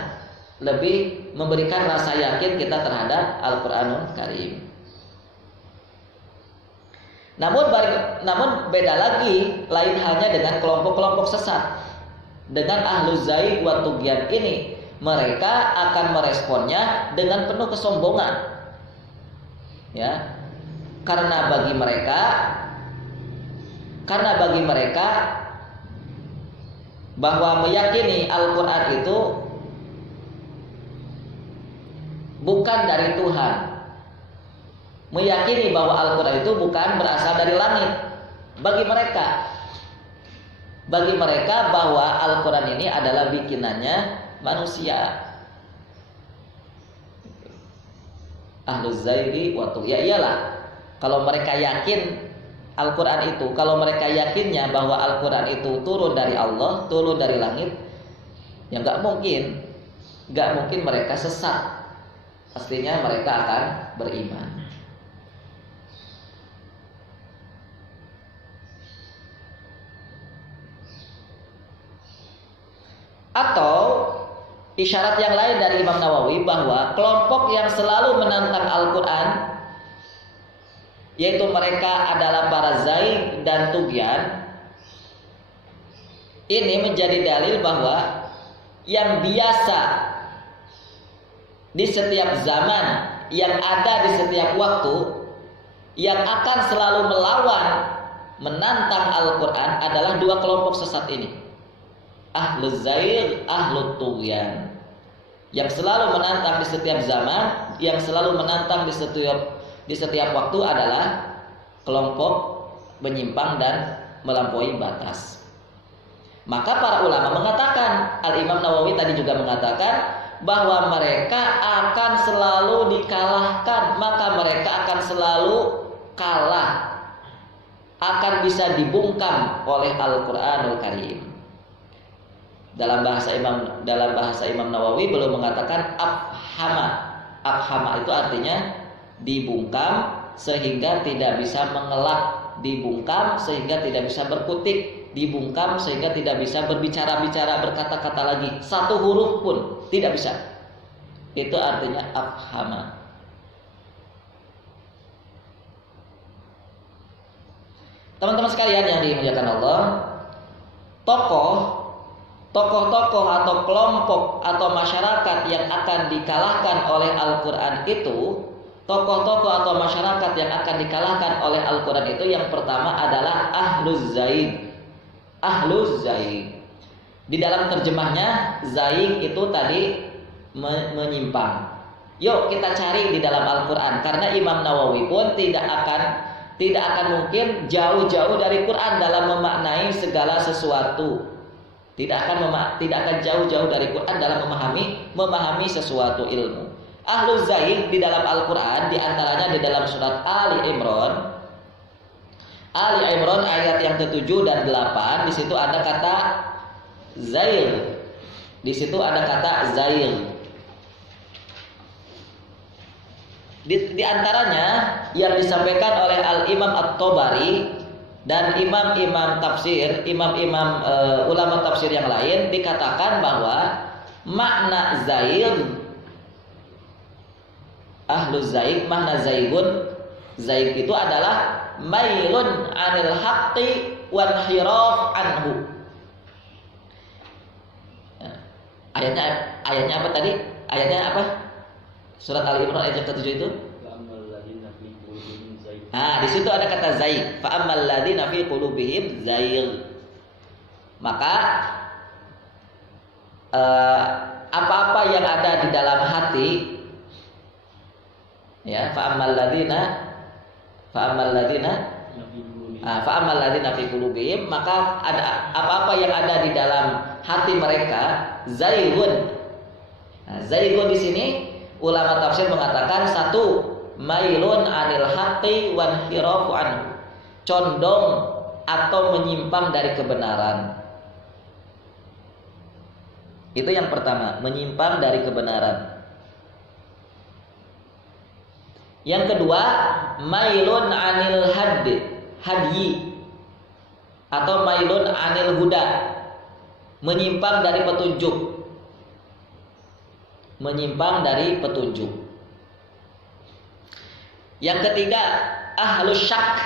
lebih memberikan rasa yakin kita terhadap Al-Quranul Karim. Namun beda lagi, lain halnya dengan kelompok-kelompok sesat. Dengan ahluz zaid wa tughyan ini, mereka akan meresponnya dengan penuh kesombongan. Ya. Karena bagi mereka bahwa meyakini Al-Quran itu bukan dari Tuhan, meyakini bahwa Al-Quran itu bukan berasal dari langit. Bagi mereka bahwa Al-Quran ini adalah bikinannya manusia. Ahluz zaidi wa tughyan. Ya iyalah, kalau mereka yakin Al-Quran itu, kalau mereka yakinnya bahwa Al-Quran itu turun dari Allah, turun dari langit, ya nggak mungkin mereka sesat. Pastinya mereka akan beriman. Atau isyarat yang lain dari Imam Nawawi bahwa kelompok yang selalu menantang Al-Quran, yaitu mereka adalah para zaid dan tughyan, ini menjadi dalil bahwa yang biasa di setiap zaman, yang ada di setiap waktu, yang akan selalu melawan, menantang Al-Quran adalah dua kelompok sesat ini. Ahlul zaid, ahlul tughyan. Yang selalu menantang di setiap zaman, yang selalu menantang di setiap waktu adalah kelompok menyimpang dan melampaui batas. Maka para ulama mengatakan, Al-Imam Nawawi tadi juga mengatakan bahwa mereka akan selalu dikalahkan, maka mereka akan selalu kalah, akan bisa dibungkam oleh Al-Quranul Karim. Dalam bahasa Imam Nawawi belum mengatakan afhama. Afhama itu artinya dibungkam sehingga tidak bisa mengelak, dibungkam sehingga tidak bisa berkutik, dibungkam sehingga tidak bisa berbicara-bicara, berkata-kata lagi, satu huruf pun tidak bisa. Itu artinya afhama. Teman-teman sekalian yang dimuliakan Allah, tokoh-tokoh atau kelompok atau masyarakat yang akan dikalahkan oleh Al-Quran itu, tokoh-tokoh atau masyarakat yang akan dikalahkan oleh Al-Quran itu, yang pertama adalah ahluz zaid. Ahluz zaid. Di dalam terjemahnya, zaid itu tadi menyimpang. Yuk kita cari di dalam Al-Quran, karena Imam Nawawi pun tidak akan mungkin jauh-jauh dari Quran dalam memaknai segala sesuatu. Tidak akan jauh-jauh dari Quran dalam memahami sesuatu ilmu. Ahlul zaid di dalam Al-Quran, di antaranya di dalam surat Ali Imran ayat yang ke-7 dan 8, di situ ada kata zail. Di situ ada kata zail. Di antaranya yang disampaikan oleh Al-Imam At-Tabari dan imam-imam tafsir, imam-imam ulama tafsir yang lain, dikatakan bahwa makna zaid, ahlu zaid, makna zaidun, zaid itu adalah mailun anil haqqi wan hiraf anhu. Ayatnya apa tadi? Ayatnya apa? Surat Al-Imran ayat ke-7 itu. Di situ ada kata zaid. Fa ammal ladzina fi qulubihim zaigh. Maka apa-apa yang ada di dalam hati, ya, fa ammal ladzina fi qulubihim, maka ada apa-apa yang ada di dalam hati mereka, zaighun. Zaighun di sini ulama tafsir mengatakan, satu, mailun anil haqqi wan hirafu anhu, condong atau menyimpang dari kebenaran. Itu yang pertama, menyimpang dari kebenaran. Yang kedua, mailun anil hadyi atau mailun anil huda, menyimpang dari petunjuk. Menyimpang dari petunjuk. Yang ketiga, ahlus syak,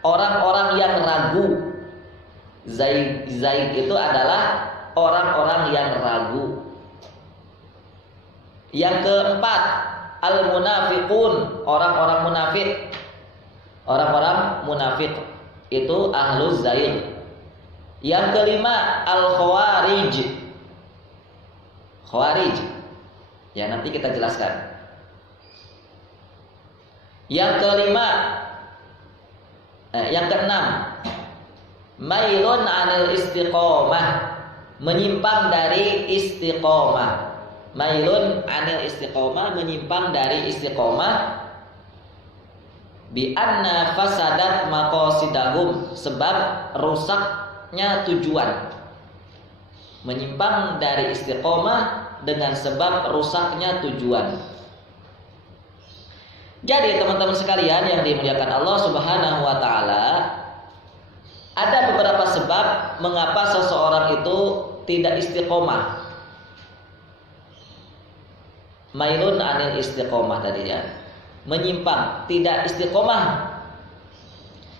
orang-orang yang ragu. Zaid itu adalah orang-orang yang ragu. Yang keempat, al-munafiqun, orang-orang munafik. Orang-orang munafik itu ahluz zaid. Yang kelima, al-khawarij. Khawarij. Ya, nanti kita jelaskan. Yang keenam, mailun anil istiqomah, menyimpang dari istiqomah. Mailun anil istiqomah, menyimpang dari istiqomah. Bi anna fasadat maqasidahum, sebab rusaknya tujuan. Menyimpang dari istiqomah dengan sebab rusaknya tujuan. Jadi teman-teman sekalian yang dimuliakan Allah Subhanahu wa taala, ada beberapa sebab mengapa seseorang itu tidak istiqomah. Mailun anil istiqomah tadi ya. Menyimpang, tidak istiqomah.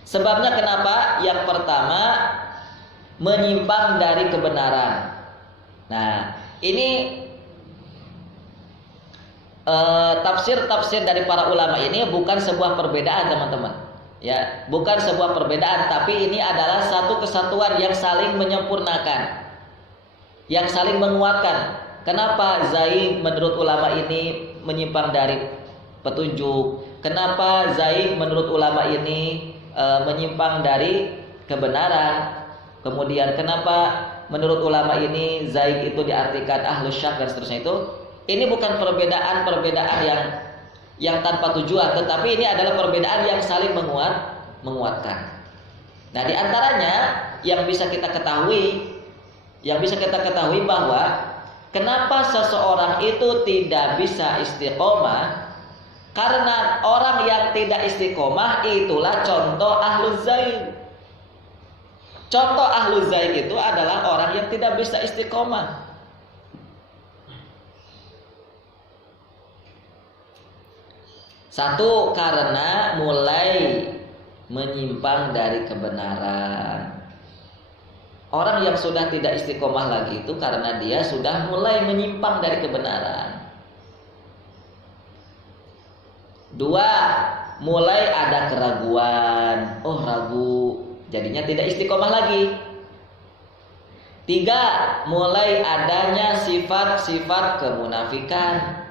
Sebabnya kenapa? Yang pertama, menyimpang dari kebenaran. Nah, ini tafsir-tafsir dari para ulama ini bukan sebuah perbedaan, teman-teman. Ya, bukan sebuah perbedaan, tapi ini adalah satu kesatuan yang saling menyempurnakan, yang saling menguatkan. Kenapa Zaid menurut ulama ini menyimpang dari petunjuk? Kenapa Zaid menurut ulama ini menyimpang dari kebenaran? Kemudian kenapa menurut ulama ini Zaid itu diartikan ahlus syak dan seterusnya itu? Ini bukan perbedaan yang tanpa tujuan, tetapi ini adalah perbedaan yang saling menguatkan. Nah, di antaranya yang bisa kita ketahui bahwa kenapa seseorang itu tidak bisa istiqomah? Karena orang yang tidak istiqomah itulah contoh ahlul zaid. Contoh ahlul zaid itu adalah orang yang tidak bisa istiqomah. Satu, karena mulai menyimpang dari kebenaran. Orang yang sudah tidak istiqomah lagi itu karena dia sudah mulai menyimpang dari kebenaran. Dua, mulai ada keraguan. Oh, ragu, jadinya tidak istiqomah lagi. Tiga, mulai adanya sifat-sifat kemunafikan.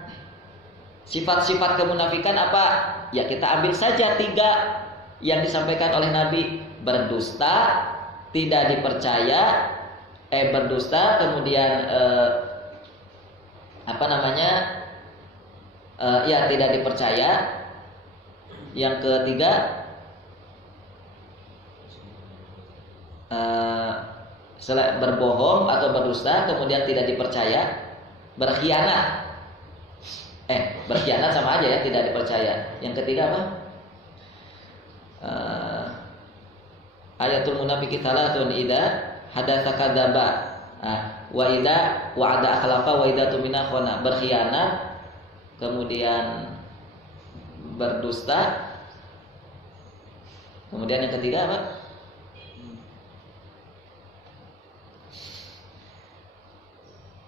Sifat-sifat kemunafikan apa? Ya, kita ambil saja tiga yang disampaikan oleh Nabi. Berdusta, tidak dipercaya, berdusta, kemudian ya tidak dipercaya. Yang ketiga, berbohong atau berdusta, kemudian tidak dipercaya, berkhianat. Berkhianat sama aja ya, tidak dipercaya. Yang ketiga apa? Ayatul munafiqi thalathun idza hadatsa kadzaba. Wa idza wa'ada akhlafa wa idza tumina khana. Berkhianat, kemudian berdusta. Kemudian yang ketiga apa?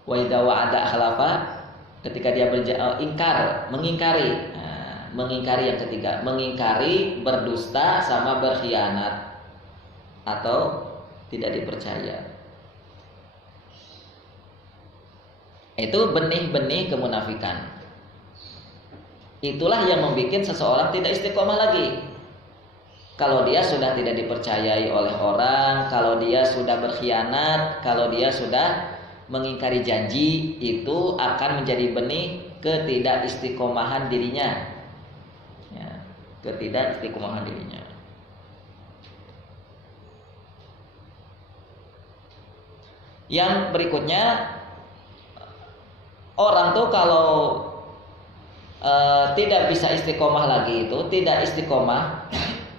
Wa idza wa'ada akhlafa, ketika dia mengingkari. Mengingkari yang ketiga, mengingkari, berdusta sama berkhianat atau tidak dipercaya. Itu benih-benih kemunafikan. Itulah yang membuat seseorang tidak istiqomah lagi. Kalau dia sudah tidak dipercayai oleh orang, kalau dia sudah berkhianat, kalau dia sudah mengingkari janji, itu akan menjadi benih ketidakistiqomahan dirinya. Ya, ketidakistiqomahan dirinya. Yang berikutnya, orang tuh kalau tidak bisa istiqomah lagi, itu tidak istiqomah.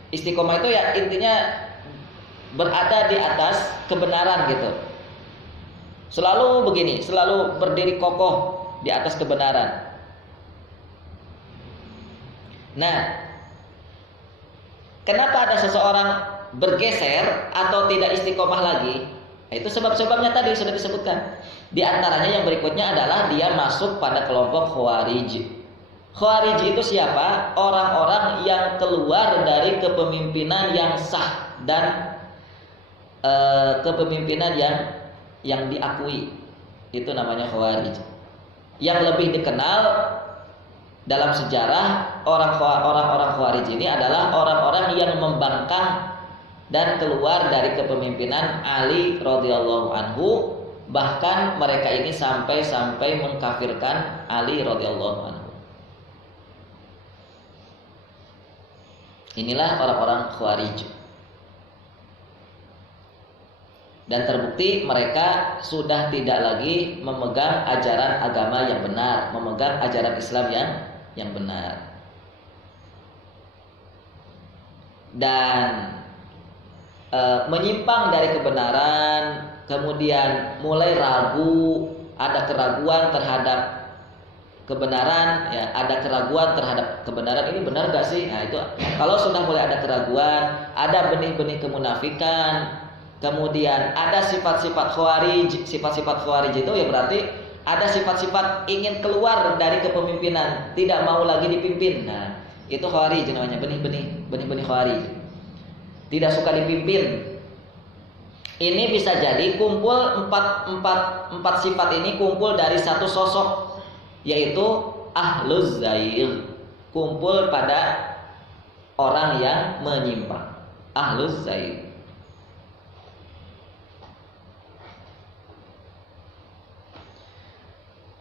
Istiqomah itu ya intinya berada di atas kebenaran gitu. Selalu begini, selalu berdiri kokoh di atas kebenaran. Nah, kenapa ada seseorang bergeser atau tidak istiqomah lagi? Itu sebab-sebabnya tadi sudah disebutkan. Di antaranya yang berikutnya adalah dia masuk pada kelompok Khawarij. Khawarij itu siapa? Orang-orang yang keluar dari kepemimpinan yang sah dan kepemimpinan yang diakui. Itu namanya Khawarij. Yang lebih dikenal dalam sejarah orang-orang Khawarij ini adalah orang-orang yang membangkang dan keluar dari kepemimpinan Ali radhiyallahu anhu, bahkan mereka ini sampai mengkafirkan Ali radhiyallahu anhu. Inilah orang-orang Khawarij. Dan terbukti mereka sudah tidak lagi memegang ajaran agama yang benar, memegang ajaran Islam yang benar. Dan menyimpang dari kebenaran, kemudian mulai ragu, ada keraguan terhadap kebenaran, ya, ada keraguan terhadap kebenaran, ini benar gak sih? Nah itu kalau sudah mulai ada keraguan, ada benih-benih kemunafikan, kemudian ada sifat-sifat Khawarij. Sifat-sifat Khawarij itu ya berarti ada sifat-sifat ingin keluar dari kepemimpinan, tidak mau lagi dipimpin. Nah itu Khawarij namanya, benih-benih Khawarij. Tidak suka dipimpin. Ini bisa jadi kumpul empat sifat ini kumpul dari satu sosok, yaitu ahluz zair, kumpul pada orang yang menyimpang, ahluz zair.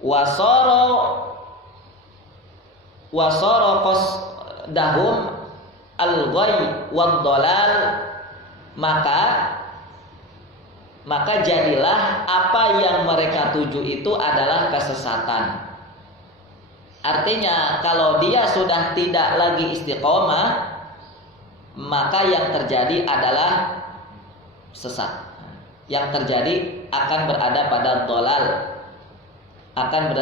Wasoro qasdahum al-ghai wad dolal, maka jadilah apa yang mereka tuju itu adalah kesesatan. Artinya kalau dia sudah tidak lagi istiqomah, maka yang terjadi adalah sesat. Yang terjadi akan berada pada dolal, akan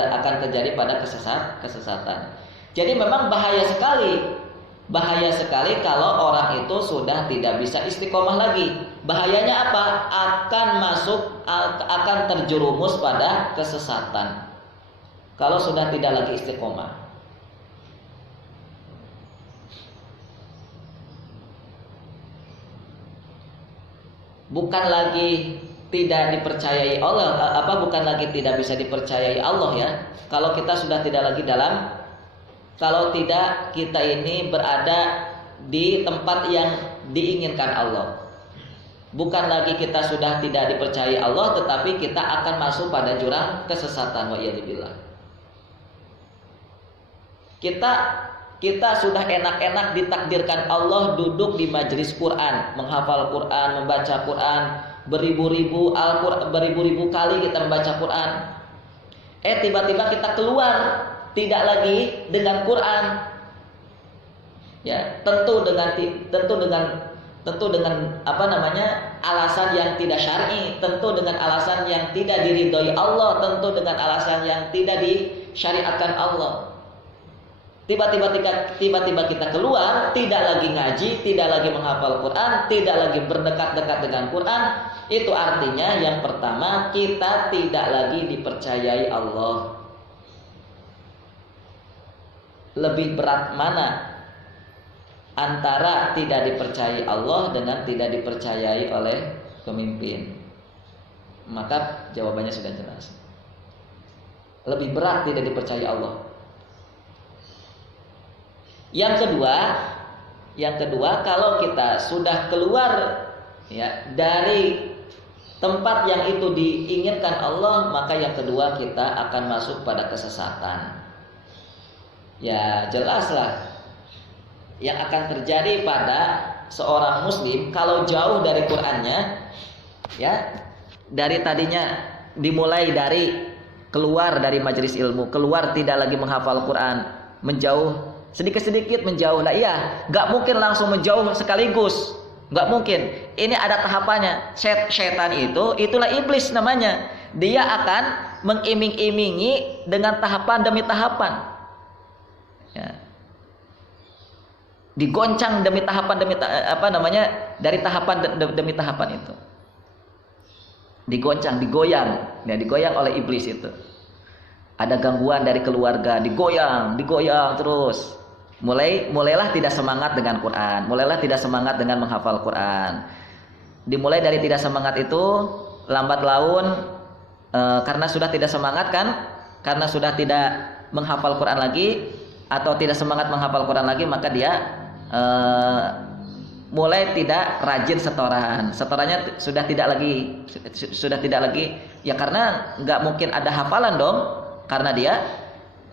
terjadi pada kesesatan. Jadi memang bahaya sekali kalau orang itu sudah tidak bisa istiqomah lagi. Bahayanya apa? Akan terjerumus pada kesesatan kalau sudah tidak lagi istiqomah. Bukan lagi tidak dipercayai Allah, bukan lagi tidak bisa dipercayai Allah ya. Kalau kita sudah tidak lagi kalau tidak kita ini berada di tempat yang diinginkan Allah. Bukan lagi kita sudah tidak dipercayai Allah, tetapi kita akan masuk pada jurang kesesatan, wa'iyadzubillah. Kita sudah enak-enak ditakdirkan Allah duduk di majelis Quran, menghafal Quran, membaca Quran, beribu-ribu kali kita membaca Quran. Tiba-tiba kita keluar tidak lagi dengan Quran. Ya, tentu dengan alasan yang tidak syar'i, tentu dengan alasan yang tidak diridhoi Allah, tentu dengan alasan yang tidak disyariatkan Allah. Tiba-tiba kita keluar, tidak lagi ngaji, tidak lagi menghafal Quran, tidak lagi berdekat-dekat dengan Quran. Itu artinya yang pertama, kita tidak lagi dipercayai Allah. Lebih berat mana antara tidak dipercayai Allah dengan tidak dipercayai oleh pemimpin? Maka jawabannya sudah jelas. Lebih berat tidak dipercayai Allah. Yang kedua, kalau kita sudah keluar ya dari tempat yang itu diinginkan Allah, maka yang kedua kita akan masuk pada kesesatan. Ya jelaslah yang akan terjadi pada seorang muslim kalau jauh dari Qur'annya, ya, dari tadinya dimulai dari keluar dari majelis ilmu, keluar tidak lagi menghafal Quran, menjauh sedikit-sedikit menjauh. Lah iya, nggak mungkin langsung menjauh sekaligus, nggak mungkin. Ini ada tahapannya. Setan itulah iblis namanya. Dia akan mengiming-imingi dengan tahapan demi tahapan. Ya. Digoncang dari tahapan demi tahapan itu. Digoncang, digoyang oleh iblis itu. Ada gangguan dari keluarga, digoyang terus. Mulailah tidak semangat dengan Quran, mulailah tidak semangat dengan menghafal Quran. Dimulai dari tidak semangat itu, lambat laun karena sudah tidak semangat kan, karena sudah tidak menghafal Quran lagi atau tidak semangat menghafal Quran lagi, maka dia mulai tidak rajin setorannya sudah tidak lagi ya, karena nggak mungkin ada hafalan dong, karena dia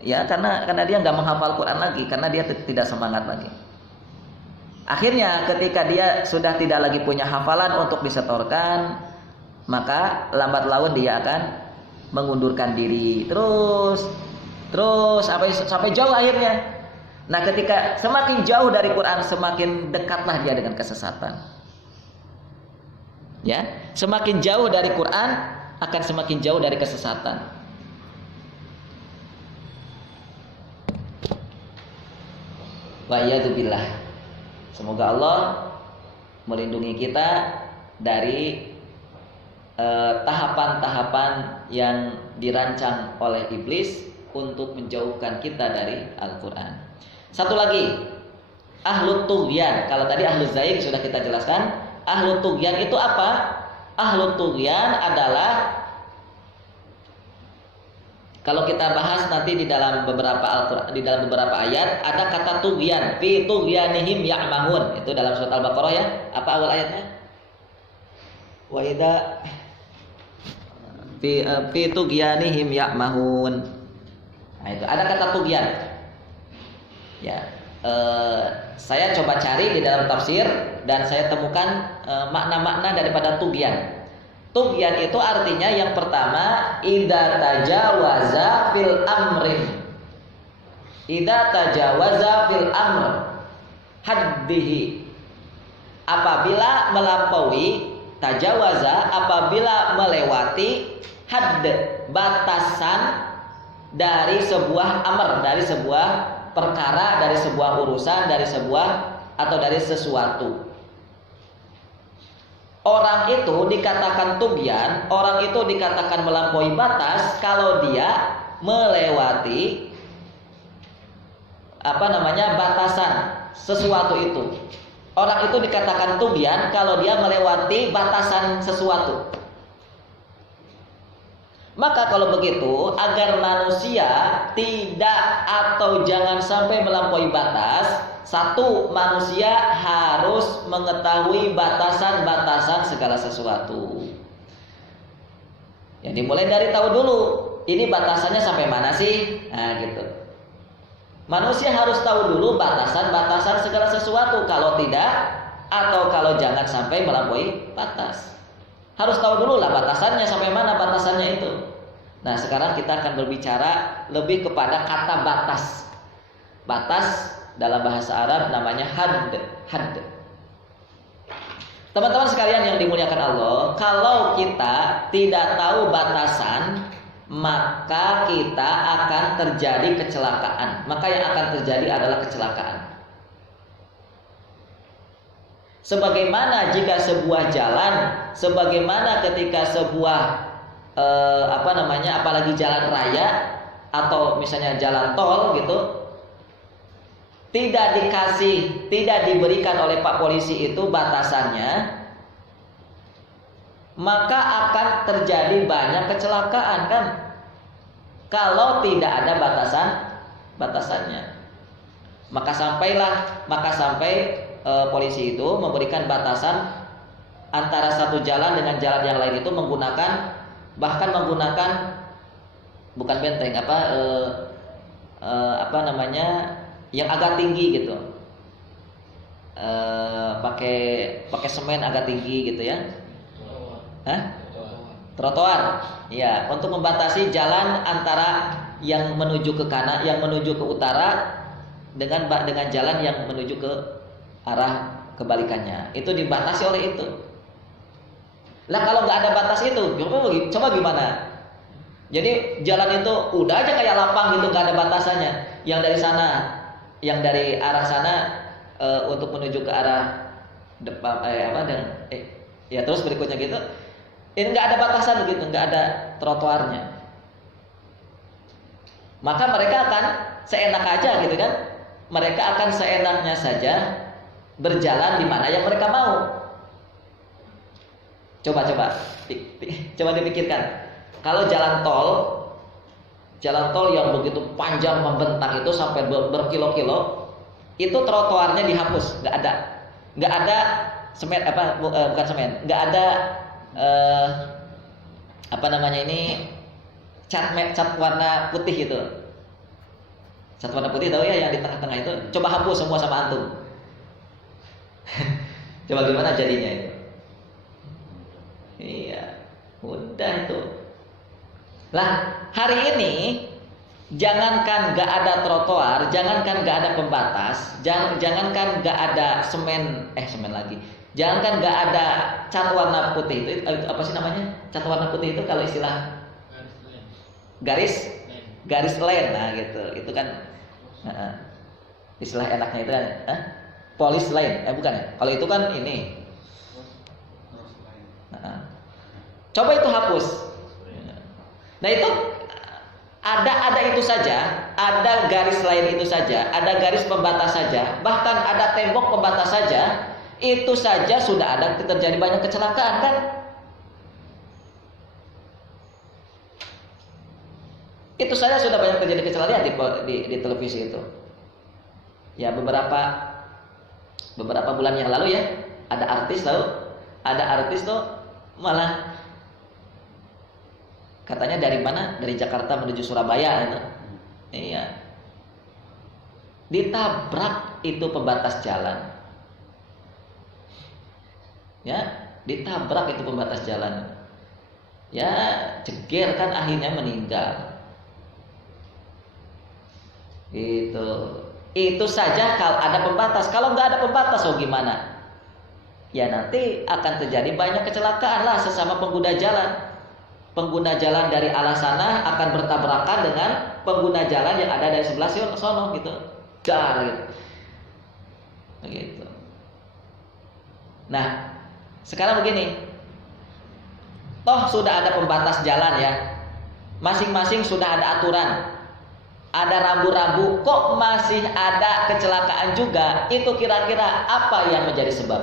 nggak menghafal Quran lagi, karena dia tidak semangat lagi. Akhirnya ketika dia sudah tidak lagi punya hafalan untuk disetorkan, maka lambat laun dia akan mengundurkan diri terus sampai jauh akhirnya. Nah, ketika semakin jauh dari Quran, semakin dekatlah dia dengan kesesatan. Ya, semakin jauh dari Quran akan semakin jauh dari kesesatan. Wa iyadzubillah. Semoga Allah melindungi kita dari tahapan-tahapan yang dirancang oleh iblis untuk menjauhkan kita dari Al-Quran. Satu lagi, ahlut tughyan. Kalau tadi ahlut zaig sudah kita jelaskan. Ahlut tughyan itu apa? Ahlut tughyan adalah, kalau kita bahas nanti di dalam beberapa Al-Quran, di dalam beberapa ayat ada kata tughyan, fi tughyanihim ya'mahun. Itu dalam surat Al-Baqarah ya. Apa awal ayatnya? Wa idza fi tughyanihim ya'mahun. Nah, itu ada kata tughyan. Ya, saya coba cari di dalam tafsir dan saya temukan makna-makna daripada tughyan. Tughyan itu artinya yang pertama, idza tajawaza fil amri. Idza tajawaza fil amr haddihi. Apabila melampaui, tajawaza apabila melewati hadd, batasan dari sebuah amr, dari sebuah perkara, dari sebuah urusan, dari sebuah atau dari sesuatu. Orang itu dikatakan tughyan, orang itu dikatakan melampaui batas kalau dia melewati batasan sesuatu itu. Orang itu dikatakan tughyan kalau dia melewati batasan sesuatu. Maka kalau begitu, agar manusia tidak atau jangan sampai melampaui batas, satu, manusia harus mengetahui batasan-batasan segala sesuatu. Ya, dimulai dari tahu dulu, ini batasannya sampai mana sih? Nah, gitu. Manusia harus tahu dulu batasan-batasan segala sesuatu. Kalau tidak, atau kalau jangan sampai melampaui batas. Harus tahu dulu lah batasannya, sampai mana batasannya itu. Nah, sekarang kita akan berbicara lebih kepada kata batas. Batas dalam bahasa Arab namanya hadd. Teman-teman sekalian yang dimuliakan Allah, kalau kita tidak tahu batasan, maka kita akan terjadi kecelakaan. Maka yang akan terjadi adalah kecelakaan. Sebagaimana jika sebuah jalan, sebagaimana ketika sebuah apalagi jalan raya atau misalnya jalan tol gitu, tidak diberikan oleh Pak Polisi itu batasannya, maka akan terjadi banyak kecelakaan kan, kalau tidak ada batasannya. Maka sampai polisi itu memberikan batasan antara satu jalan dengan jalan yang lain itu menggunakan bukan benteng yang agak tinggi gitu, pakai semen agak tinggi gitu ya. Trotoar ya, untuk membatasi jalan antara yang menuju ke kanan, yang menuju ke utara dengan jalan yang menuju ke arah kebalikannya. Itu dibatasi oleh itu. Lah kalau nggak ada batas itu, coba gimana? Jadi jalan itu udah aja kayak lapang gitu, nggak ada batasannya. Yang dari arah sana untuk menuju ke arah depan terus berikutnya gitu. Ini nggak ada batasan begitu, nggak ada trotoarnya. Maka mereka akan seenak aja gitu kan? Mereka akan seenaknya saja berjalan di mana yang mereka mau. Coba dipikirkan. Kalau jalan tol yang begitu panjang membentang itu sampai berkilo-kilo, itu trotoarnya dihapus, nggak ada semen bukan semen, nggak ada cat warna putih gitu. Cat warna putih tahu ya, yang di tengah-tengah itu, coba hapus semua sama antum. Coba gimana jadinya itu? Iya, mudah itu. Lah, hari ini jangankan gak ada trotoar, jangankan gak ada pembatas, jangankan gak ada semen lagi. Jangankan gak ada cat warna putih itu apa sih namanya? Cat warna putih itu kalau istilah garis lane, nah gitu. Itu kan istilah enaknya itu kan polish line, bukan ya? Kalau itu kan ini. Coba itu hapus. Nah itu ada itu saja, ada garis lain itu saja, ada garis pembatas saja, bahkan ada tembok pembatas saja, itu saja sudah ada terjadi banyak kecelakaan kan? Itu saja sudah banyak terjadi kecelakaan di televisi itu. Ya beberapa bulan yang lalu ya, ada artis tuh malah katanya dari mana? Dari Jakarta menuju Surabaya itu. Iya. Ditabrak itu pembatas jalan. Ya, ditabrak itu pembatas jalan. Ya, jeger kan akhirnya meninggal. Itu saja kalau ada pembatas. Kalau nggak ada pembatas, oh gimana? Ya nanti akan terjadi banyak kecelakaan lah sesama pengguna jalan. Pengguna jalan dari arah sana akan bertabrakan dengan pengguna jalan yang ada dari sebelah sono gitu. Dar gitu. Begitu. Nah, sekarang begini. Toh sudah ada pembatas jalan ya. Masing-masing sudah ada aturan. Ada rambu-rambu, kok masih ada kecelakaan juga? Itu kira-kira apa yang menjadi sebab?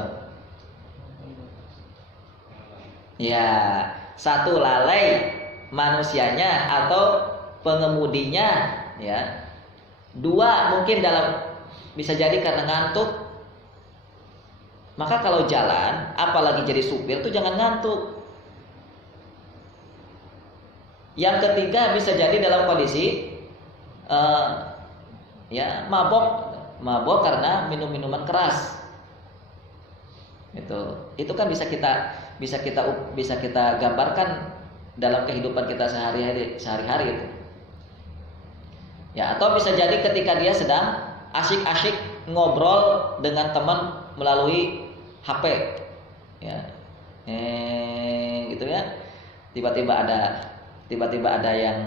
Ya, satu lalai manusianya atau pengemudinya ya. Dua mungkin bisa jadi karena ngantuk. Maka kalau jalan apalagi jadi supir tuh jangan ngantuk. Yang ketiga bisa jadi dalam kondisi ya mabok karena minum-minuman keras. Itu kan bisa kita gambarkan dalam kehidupan kita sehari-hari itu. Ya, atau bisa jadi ketika dia sedang asyik-asyik ngobrol dengan teman melalui HP. Ya. Gitu ya. Tiba-tiba ada yang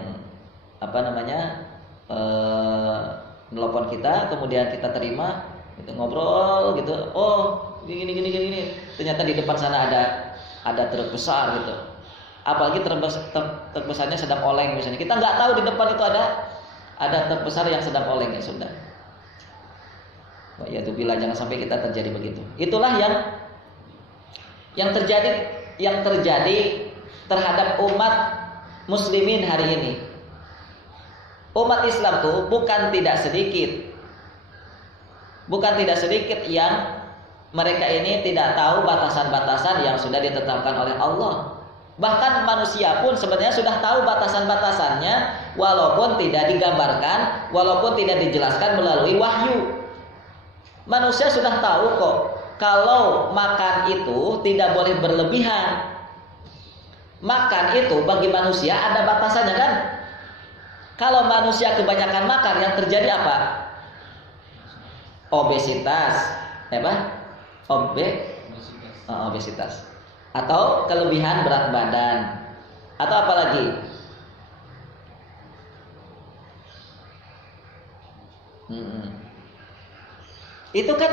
nelpon kita, kemudian kita terima, gitu, ngobrol gitu. Oh, gini. Ternyata di depan sana ada truk besar gitu. Apalagi truk besarnya sedang oleng misalnya. Kita nggak tahu di depan itu ada truk besar yang sedang oleng, ya sudah. Ya itu bila jangan sampai kita terjadi begitu. Itulah yang terjadi terhadap umat muslimin hari ini. Umat Islam tuh bukan tidak sedikit yang mereka ini tidak tahu batasan-batasan yang sudah ditetapkan oleh Allah. Bahkan manusia pun sebenarnya sudah tahu batasan-batasannya, walaupun tidak digambarkan, walaupun tidak dijelaskan melalui wahyu. Manusia sudah tahu kok, kalau makan itu tidak boleh berlebihan. Makan itu bagi manusia ada batasannya kan? Kalau manusia kebanyakan makan, yang terjadi apa? Obesitas, obesitas. Atau kelebihan berat badan. Atau apa lagi? Itu kan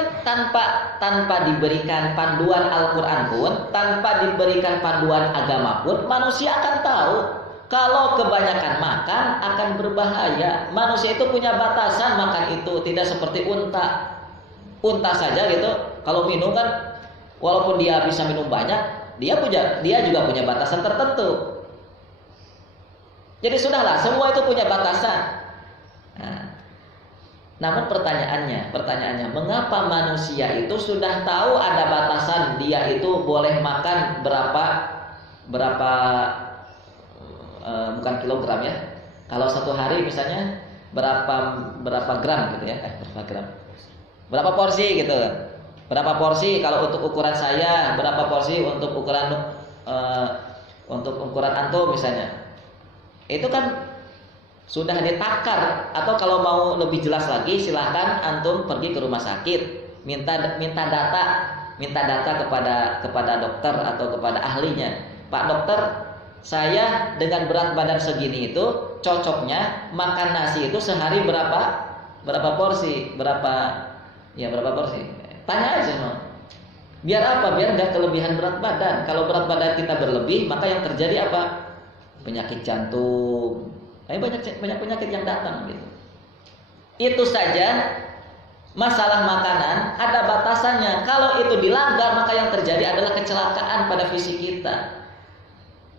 tanpa diberikan panduan Al-Quran pun, tanpa diberikan panduan agama pun, manusia akan tahu kalau kebanyakan makan akan berbahaya. Manusia itu punya batasan makan itu, tidak seperti unta. Unta saja gitu, kalau minum kan, walaupun dia bisa minum banyak, dia juga punya batasan tertentu. Jadi sudahlah, semua itu punya batasan. Namun pertanyaannya, mengapa manusia itu sudah tahu ada batasan dia itu boleh makan berapa bukan kilogram ya. Kalau satu hari misalnya berapa gram gitu ya, berapa gram, berapa porsi gitu. Berapa porsi kalau untuk ukuran saya, berapa porsi untuk ukuran antum misalnya. Itu kan sudah ditakar. Atau kalau mau lebih jelas lagi, silahkan antum pergi ke rumah sakit, minta data kepada dokter atau kepada ahlinya. Pak dokter, saya dengan berat badan segini itu cocoknya makan nasi itu sehari berapa porsi, berapa porsi. Tanya aja, no. Biar apa? Biar nggak kelebihan berat badan. Kalau berat badan kita berlebih, maka yang terjadi apa? Penyakit jantung. Banyak penyakit yang datang gitu. Itu saja masalah makanan ada batasannya. Kalau itu dilanggar, maka yang terjadi adalah kecelakaan pada fisik kita.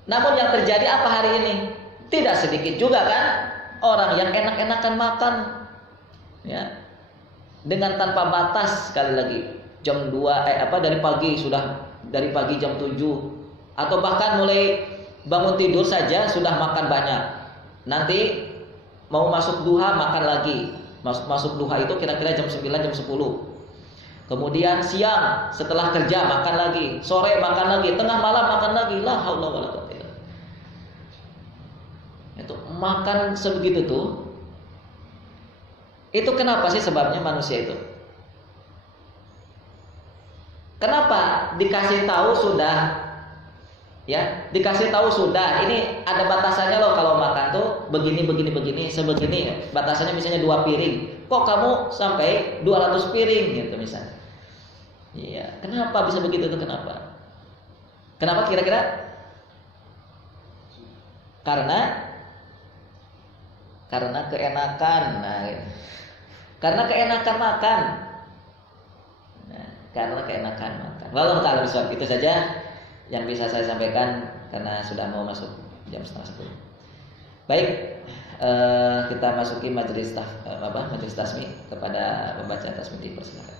Namun yang terjadi apa hari ini? Tidak sedikit juga kan orang yang enak-enakan makan, ya, dengan tanpa batas. Sekali lagi, jam 2 dari pagi jam 7 atau bahkan mulai bangun tidur saja sudah makan banyak. Nanti mau masuk duha makan lagi. Masuk duha itu kira-kira jam 9 jam 10. Kemudian siang setelah kerja makan lagi, sore makan lagi, tengah malam makan lagi. La haula wala quwwata illa billah. Itu makan sebegitu tuh. Itu kenapa sih sebabnya manusia itu? Kenapa dikasih tahu sudah, ya, dikasih tahu sudah. Ini ada batasannya loh, kalau makan tuh begini, sebegini. Batasannya misalnya 2 piring. Kok kamu sampai 200 piring gitu misalnya? Iya, kenapa bisa begitu tuh? Kenapa? Kenapa kira-kira? Karena keenakan. Nah, gitu. Karena keenakan makan. Wallahu ta'ala bishawab. Itu saja yang bisa saya sampaikan karena sudah mau masuk jam 9:30. Baik, kita masuki majelis tasmi kepada pembaca tasmi, dipersilakan.